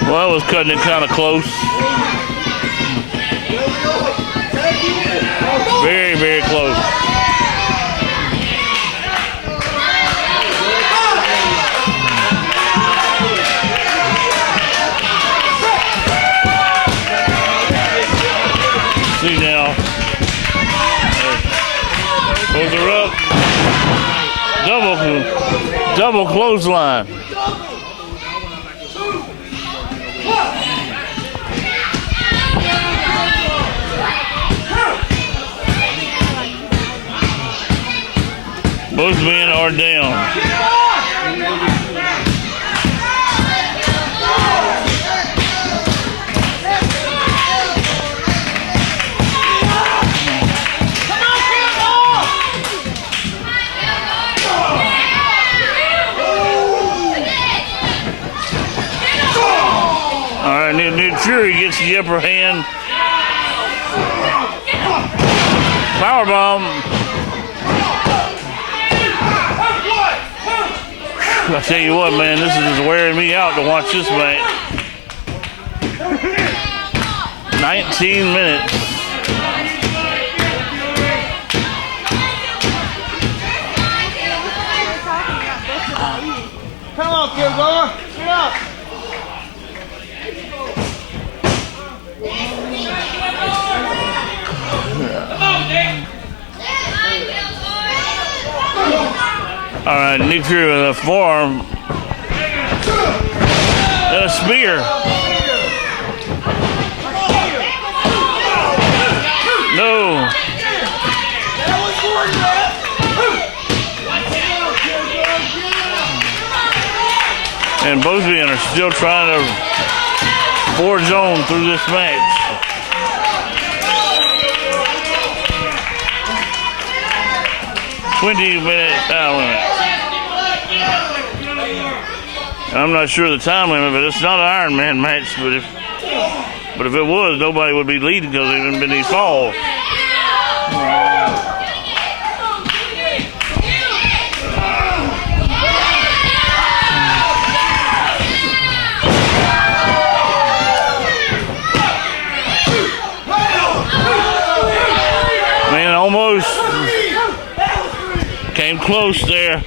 Well, that was cutting it kind of close. Very, very close. See now. Pulls her up. Double clothesline. Both men are down. All right, Nick Fury gets the upper hand. Powerbomb. I tell you what, man, this is wearing me out to watch this match. 19 minutes. Come on, Kilgore. Get up. Come on, Nick. All right, Nick Fury with a forearm and a spear. No. And both men are still trying to forge on through this match. "20-minute time limit." And I'm not sure the time limit, but it's not an Iron Man match. But if it was, nobody would be leading because there haven't been any falls. Man, almost came close there.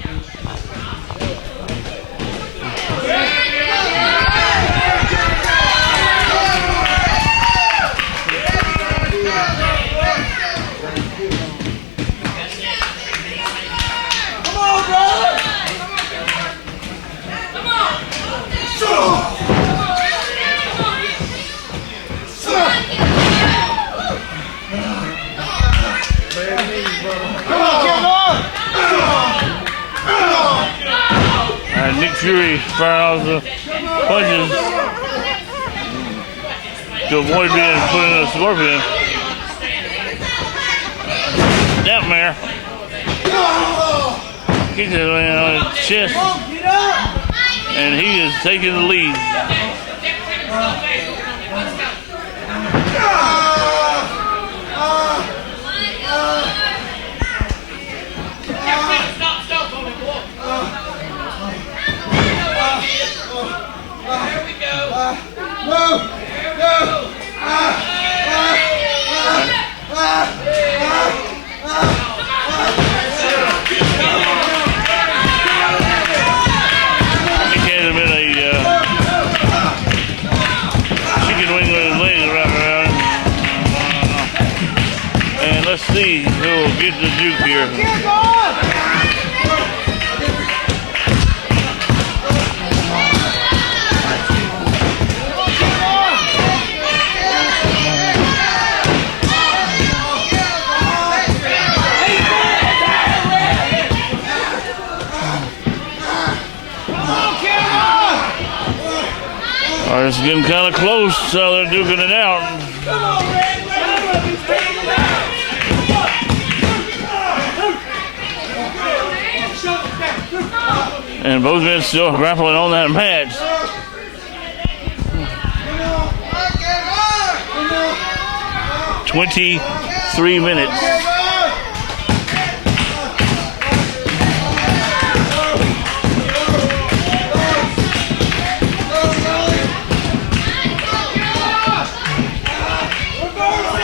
Nick Fury firing off the punches to avoid being put in a scorpion. Snapmare. Kicked his man on his chest. And he is taking the lead. Let's see who will get the juke here. All right, it's getting kind of close, so they're duking it out. And both men still grappling on that match. "23 minutes.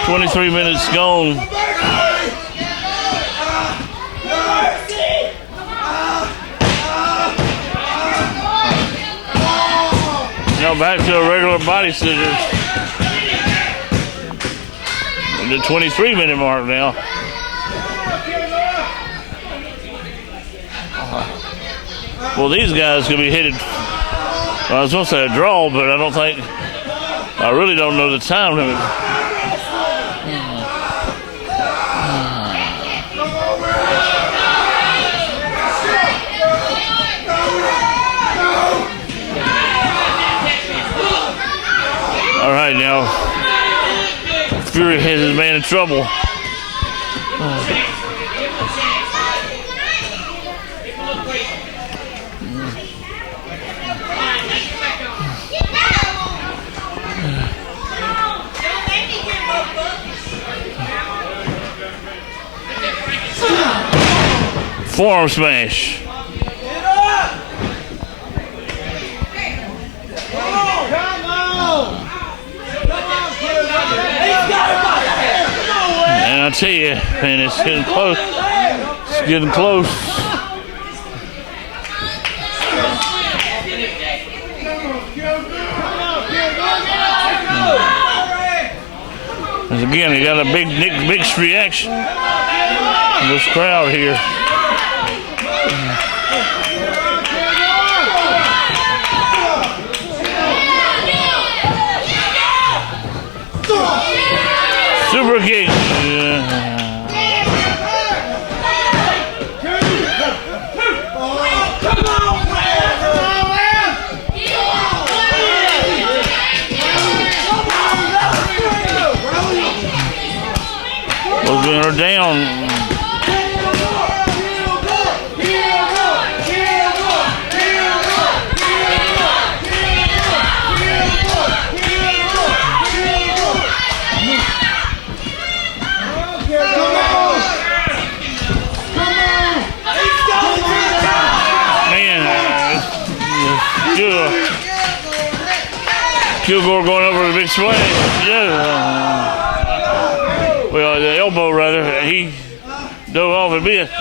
"23 minutes gone. Now back to a regular body scissors. The 23-minute mark now. Well, these guys could be headed. Well, I was going to say a draw, but I really don't know the time limit. All right, now Fury has his man in trouble. Forearm smash. And I tell you, man, it's getting close. It's getting close. As again, you got a big mixed reaction from this crowd here. Kilgore going over the big swing. Yeah. Well, the elbow rather. He dove off and missed.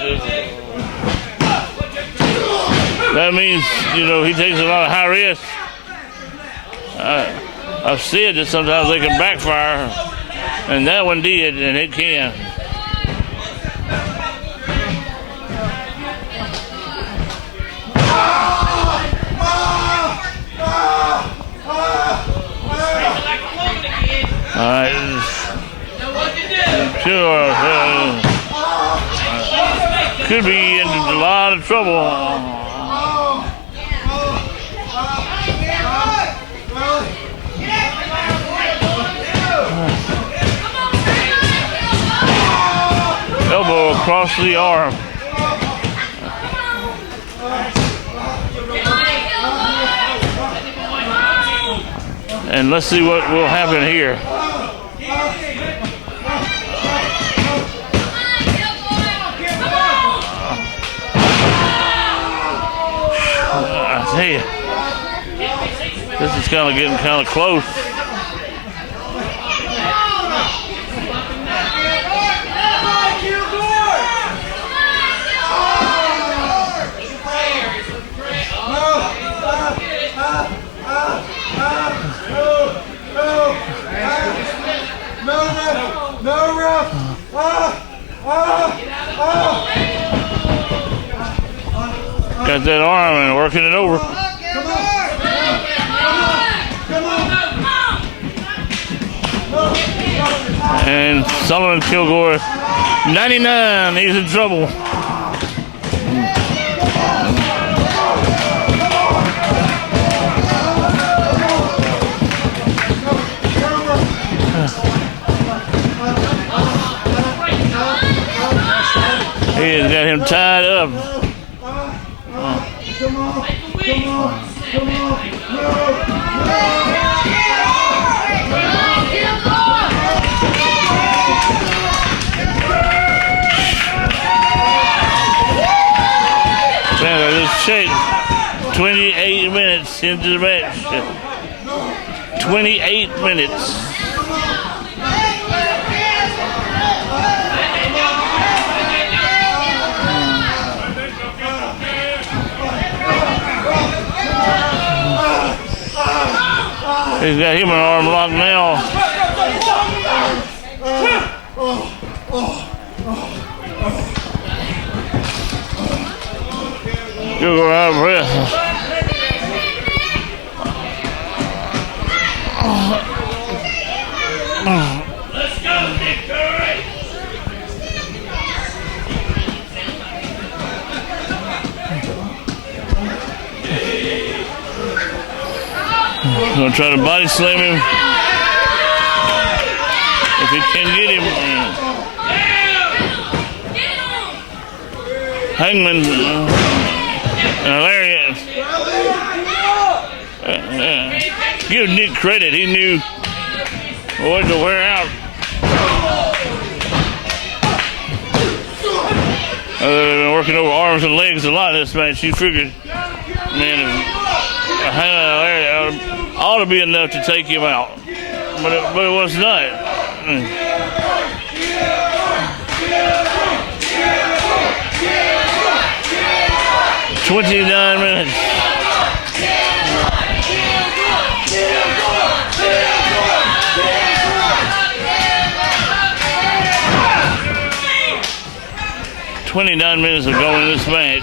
That means, you know, he takes a lot of high risk. I've said that sometimes they can backfire, and that one did, and it can. All right. Sure. Could be in a lot of trouble. Elbow across the arm. And let's see what will happen here. I tell you, this is kind of getting kind of close. Got that arm and working it over. And Sullivan Kilgore, 99, he's in trouble. He has got him tied up. Come on. Let's check. 28 minutes into the match. 28 minutes. He's got him an arm lock now. Kilgore out of breath. Let's go, Nick Curry. Gonna try to body slam him. If he can get him. Hangman. Lariat. Give Nick credit. He knew what to wear out. They've been working over arms and legs a lot in this match. You figured, man, a lariat ought to be enough to take him out, but it was not. 29 minutes. "29 minutes of going in this match."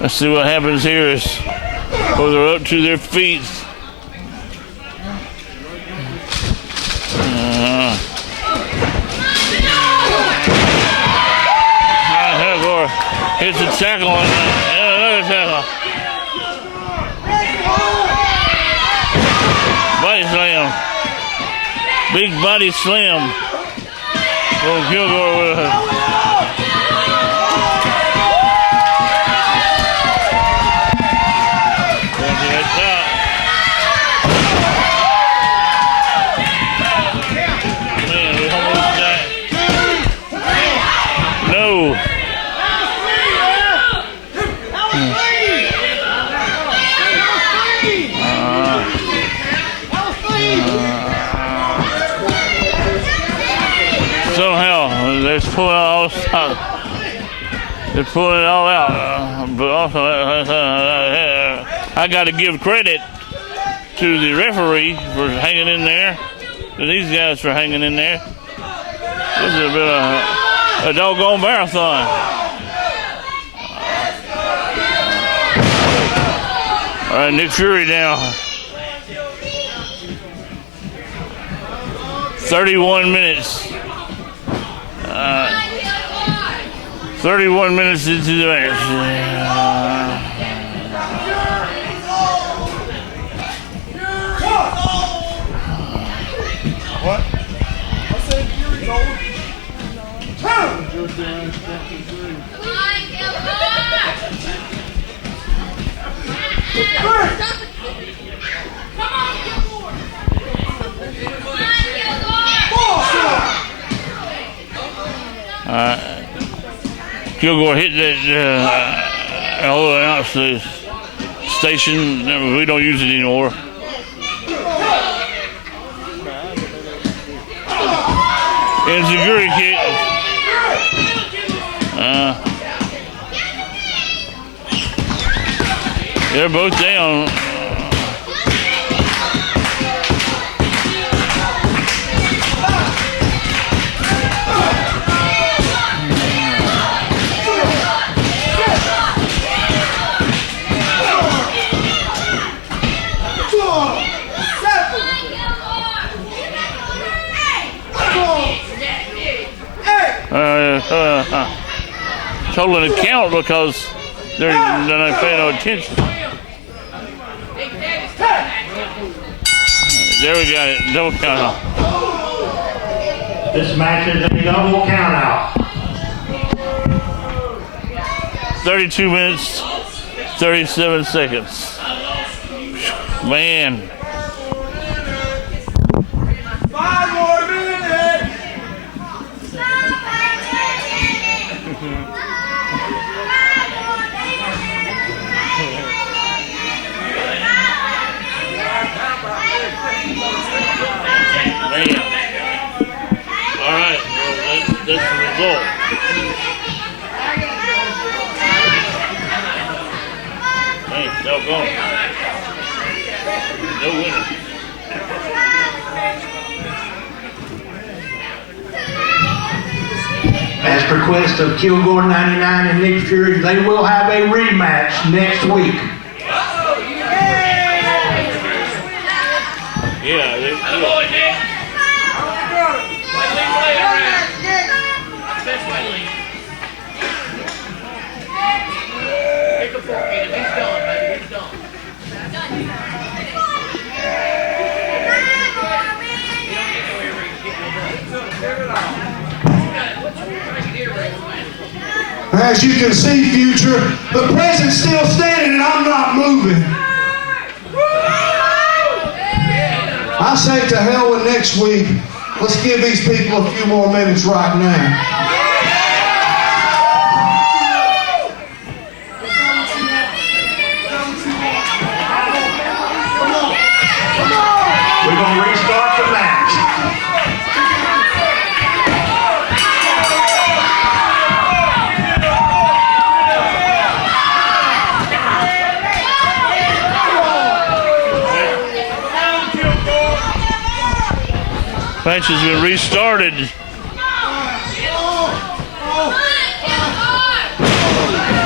Let's see what happens here as both are up to their feet. Kilgore hits a tackle and another tackle. Body slam. Big body slam. From Kilgore with a pulling all they're pulling it all out. But also, I got to give credit to the referee for hanging in there, to these guys for hanging in there. This has been a doggone marathon. All right, Nick Fury now. 31 minutes. 31 minutes into the match. What? I said Fury's old. Kilgore hit that announce the station. We don't use it anymore. And Zaguri kick. They're both down. Totaling the count because they're not paying no attention. There we got it. Double count out. This match is a double count out. 32 minutes, 37 seconds. Man. 5 more minutes. Man. All right, well, that's the result. Man, doggone. No winner. As per request of Kilgore 99 and Nick Fury, they will have a rematch next week. Yeah, they As you can see, Future, the present's still standing and I'm not moving. I say to hell with next week. Let's give these people a few more minutes right now. We're going to restart the match. match has been restarted.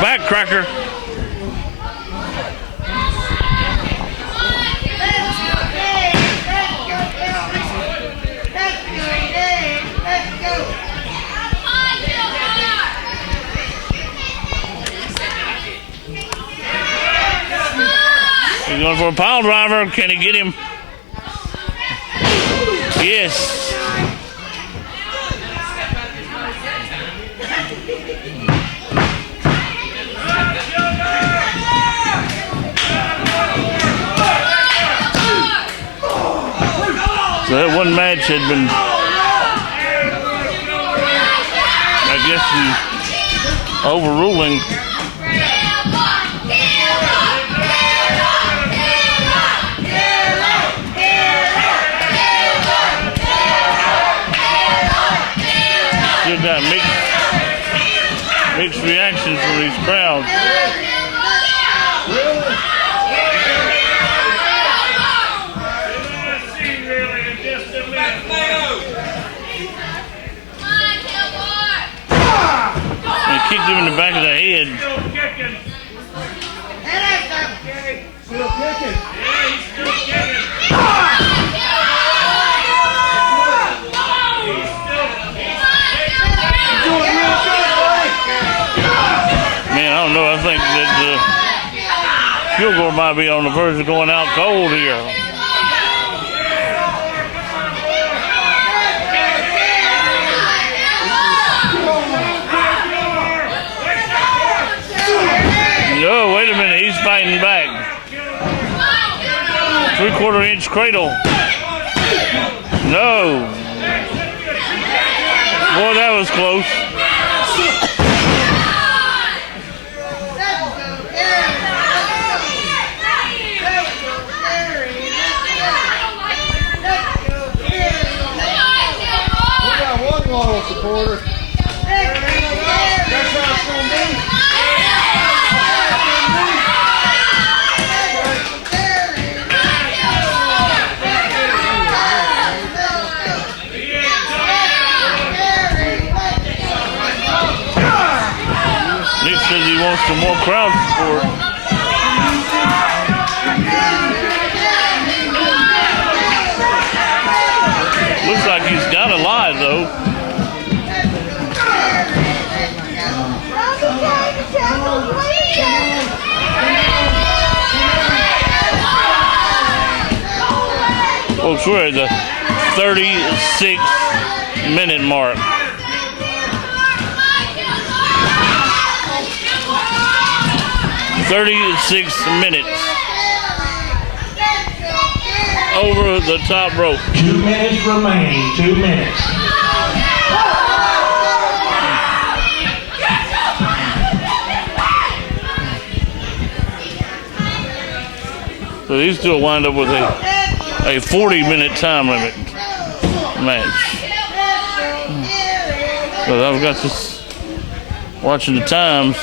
Backcracker. He's going for a pile driver. Can he get him? Yes. So that one match had been, I guess, the overruling. Still got mixed. mixed reactions from these crowds. And kicked him in the back of the head. Still kicking. Man, I don't know. I think that Kilgore might be on the verge of going out cold here. No, wait a minute. He's fighting back. 3/4 inch cradle. No. Boy, that was close. Supporter. That's how it's going to be. Nick says he wants some more crowd support. Looks like he's got a lie though. Folks, we're at the 36-minute mark. .36 over the top rope. 2 minutes remaining. 2 minutes. So these two will wind up with a 40-minute time limit match. So I've got this watching the times.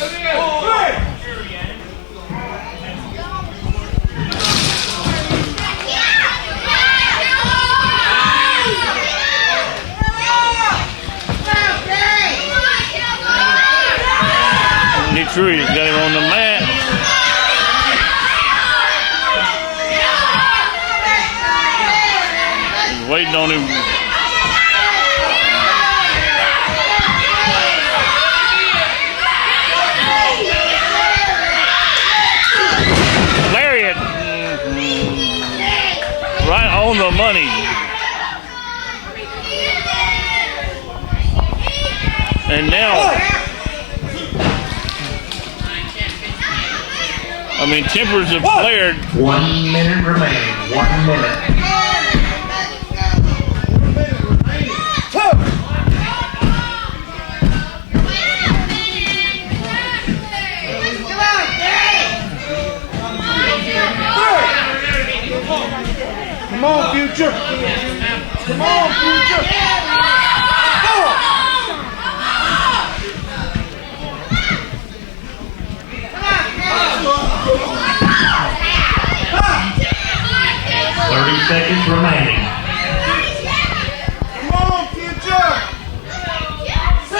Nick Trury's got him on the mat. He's waiting on him. Lariat. Right on the money. And now, I mean, tempers have flared. 1 minute remaining. 1 minute. Come on, Future. Come on, Future. Go on. 30 seconds remaining. Come on, Future. 6.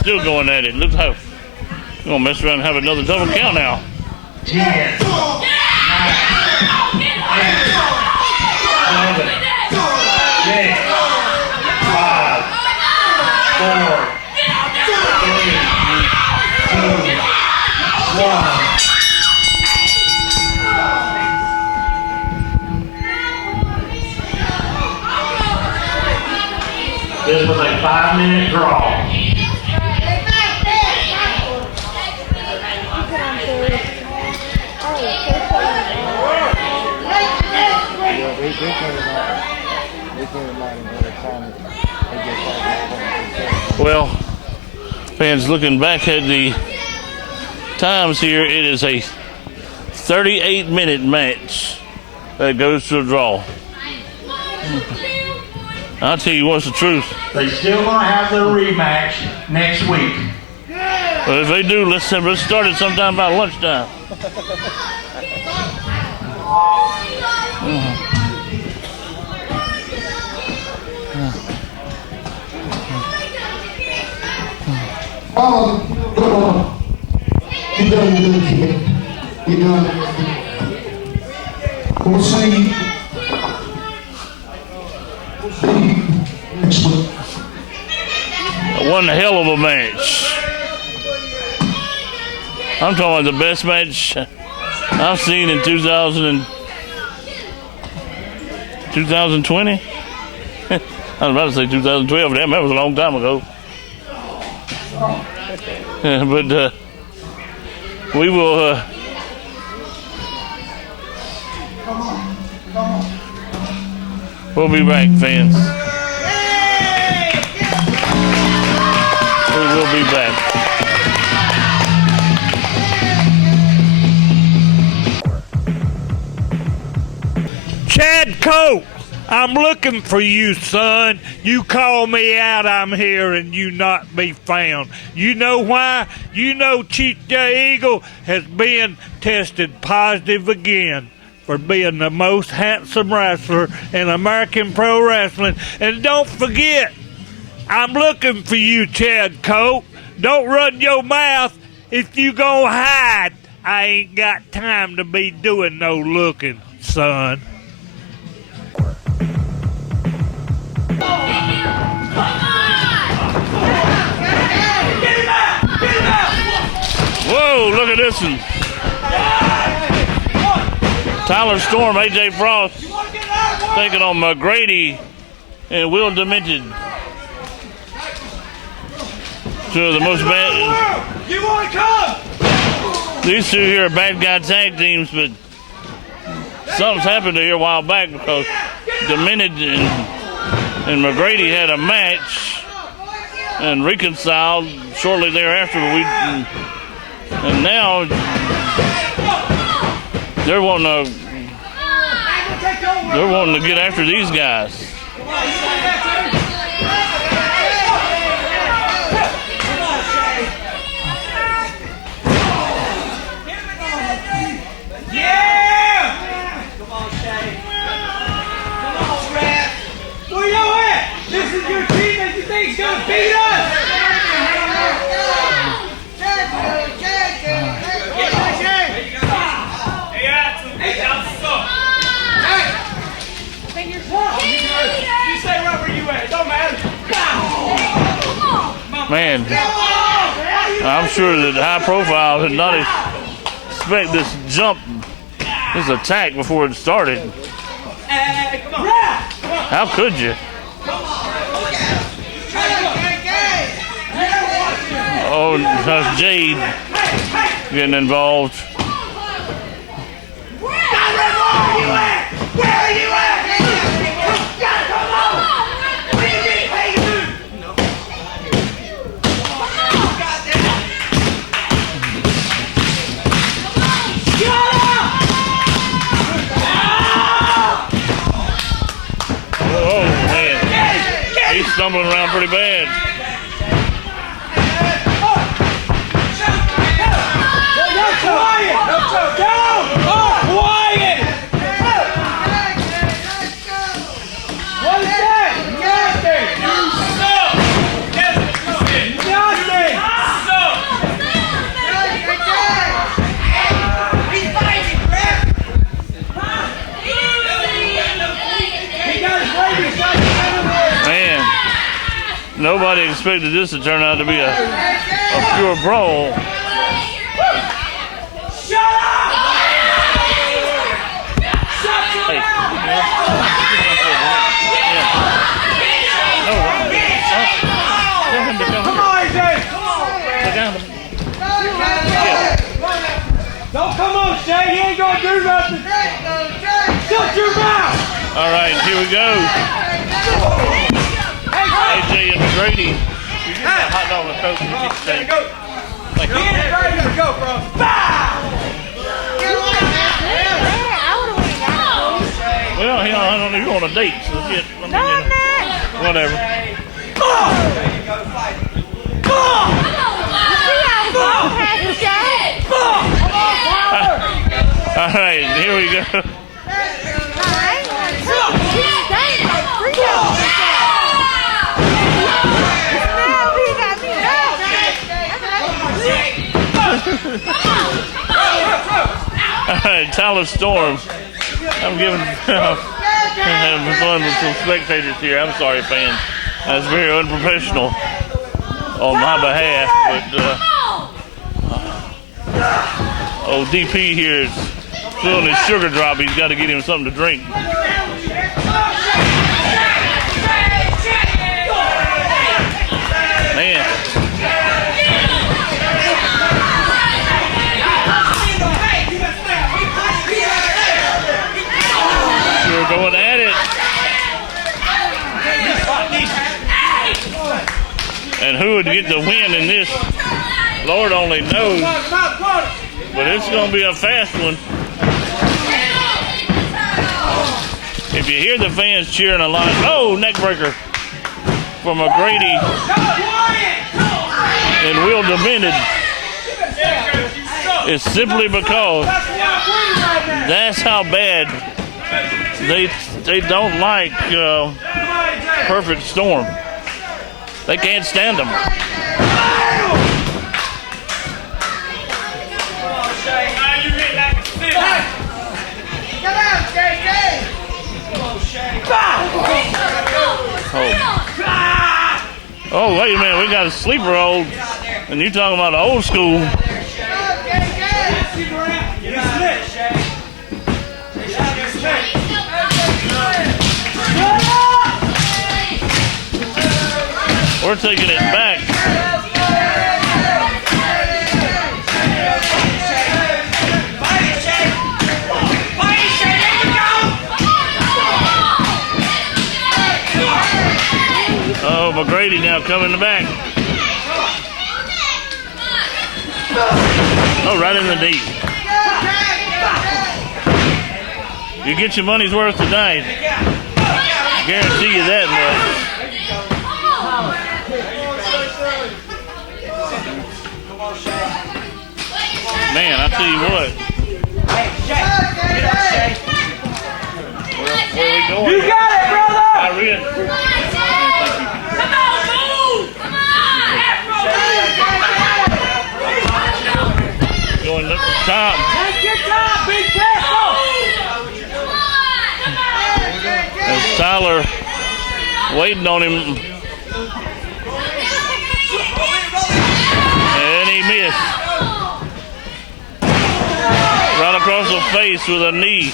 Still going at it. Looks like we're going to mess around and have another double count now. 10, 9, 8, 7, 6, 5, 4, 3, 2, 1. This was a 5-minute draw. Well, fans, looking back at the times here, it is a 38-minute match. that goes to a draw. I'll tell you what's the truth. They still gonna have their rematch next week. Well, if they do, let's start it sometime about lunchtime. Oh, you done good, kid. You done. We'll see you next week. One hell of a match. I'm talking about the best match I've seen in 2020. I was about to say 2012. Damn, that was a long time ago. But we will. We'll be back, fans. We will be back. Chad Cope, I'm looking for you, son. You call me out, I'm here, and you not be found. You know why? You know Chief J. Eagle has been tested positive again for being the most handsome wrestler in American pro wrestling. And don't forget, I'm looking for you, Chad Cope. Don't run your mouth. If you gonna hide, I ain't got time to be doing no looking, son. Whoa, look at this one. Tyler Storm, AJ Frost taking on McGrady and Will Demented. Two of the most bad. You want to come? These two here are bad guy tag teams, but something's happened here a while back because Demented and McGrady had a match and reconciled shortly thereafter. And now they're wanting to get after these guys. This is your team that you think's gonna beat us! You stay right where you at, don't matter. Man, I'm sure that high profile did not expect this jump, this attack before it started. How could you? Oh, that's Jade getting involved. Where are you at? Come on! What do you mean, hey, dude? Shut up! Oh, man. He's stumbling around pretty bad. Quiet! Down! Quiet! What is that? Nothing! Nothing! He's fighting, Brett! He got his ladies like Man, nobody expected this to turn out to be a pure brawl. Shut up! Hey. Come on, AJ! Don't come on, Shay. He ain't gonna do nothing. Shut your mouth! All right, here we go. AJ and McGrady. You get a hot dog and Coke and you get the Thank you. Get it ready to go, bro. Bow! on a date, so whatever. All right, here we go. All right, Tyler Storm. I'm giving having fun with some spectators here. I'm sorry, fans. That's very unprofessional on my behalf, but old DP here is feeling his sugar drop. He's got to get him something to drink. Man. We're going at it. And who would get the win in this? Lord only knows. But it's going to be a fast one. If you hear the fans cheering a lot, oh, neck breaker from McGrady and Will Demented. It's simply because that's how bad they don't like Perfect Storm. They can't stand them. Oh, wait a minute. We got a sleeper old, and you're talking about the old school. We're taking it back. Oh, McGrady now coming back. Oh, right in the deep. You get your money's worth tonight. Guarantee you that much. Man, I tell you what. Where are we going? You got it, brother! Come on, move! Come on! Going to the top. Take your time, be careful! As Tyler waiting on him. And he missed. Right across the face with a knee.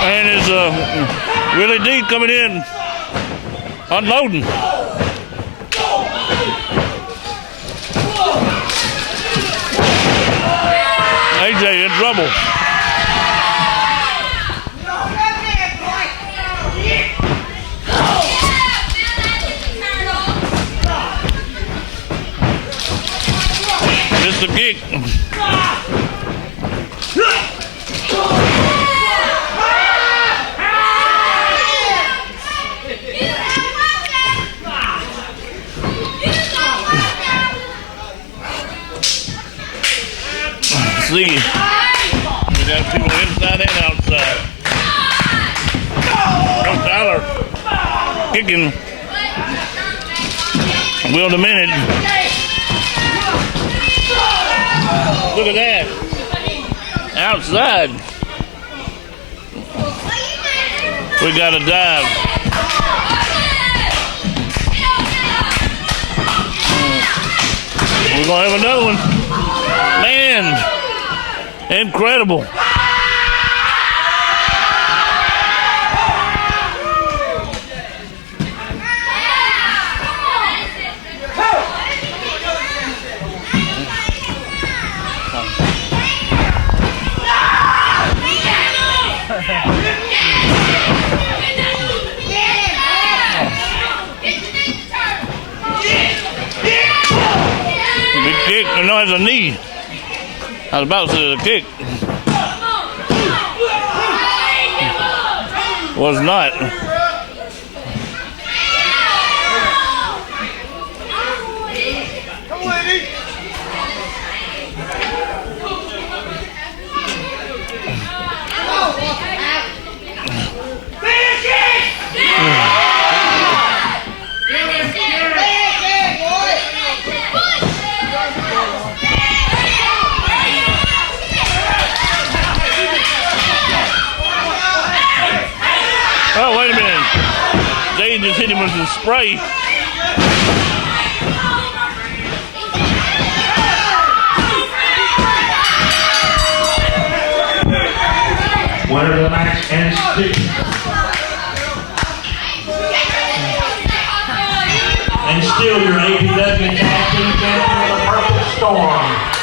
And is Willie D coming in, unloading. AJ in trouble. Missed the kick. See, we got people inside and outside. Oh, Tyler kicking. Will Demented. Look at that. Outside. We got a dive. We're going to have another one. Man. Incredible. kick. No, it's a knee. I was about to say it's a kick. Was not. Oh, wait a minute. They just hit him with some spray. Winner of the match and still your APW Tag Team Champion of the Purple Storm.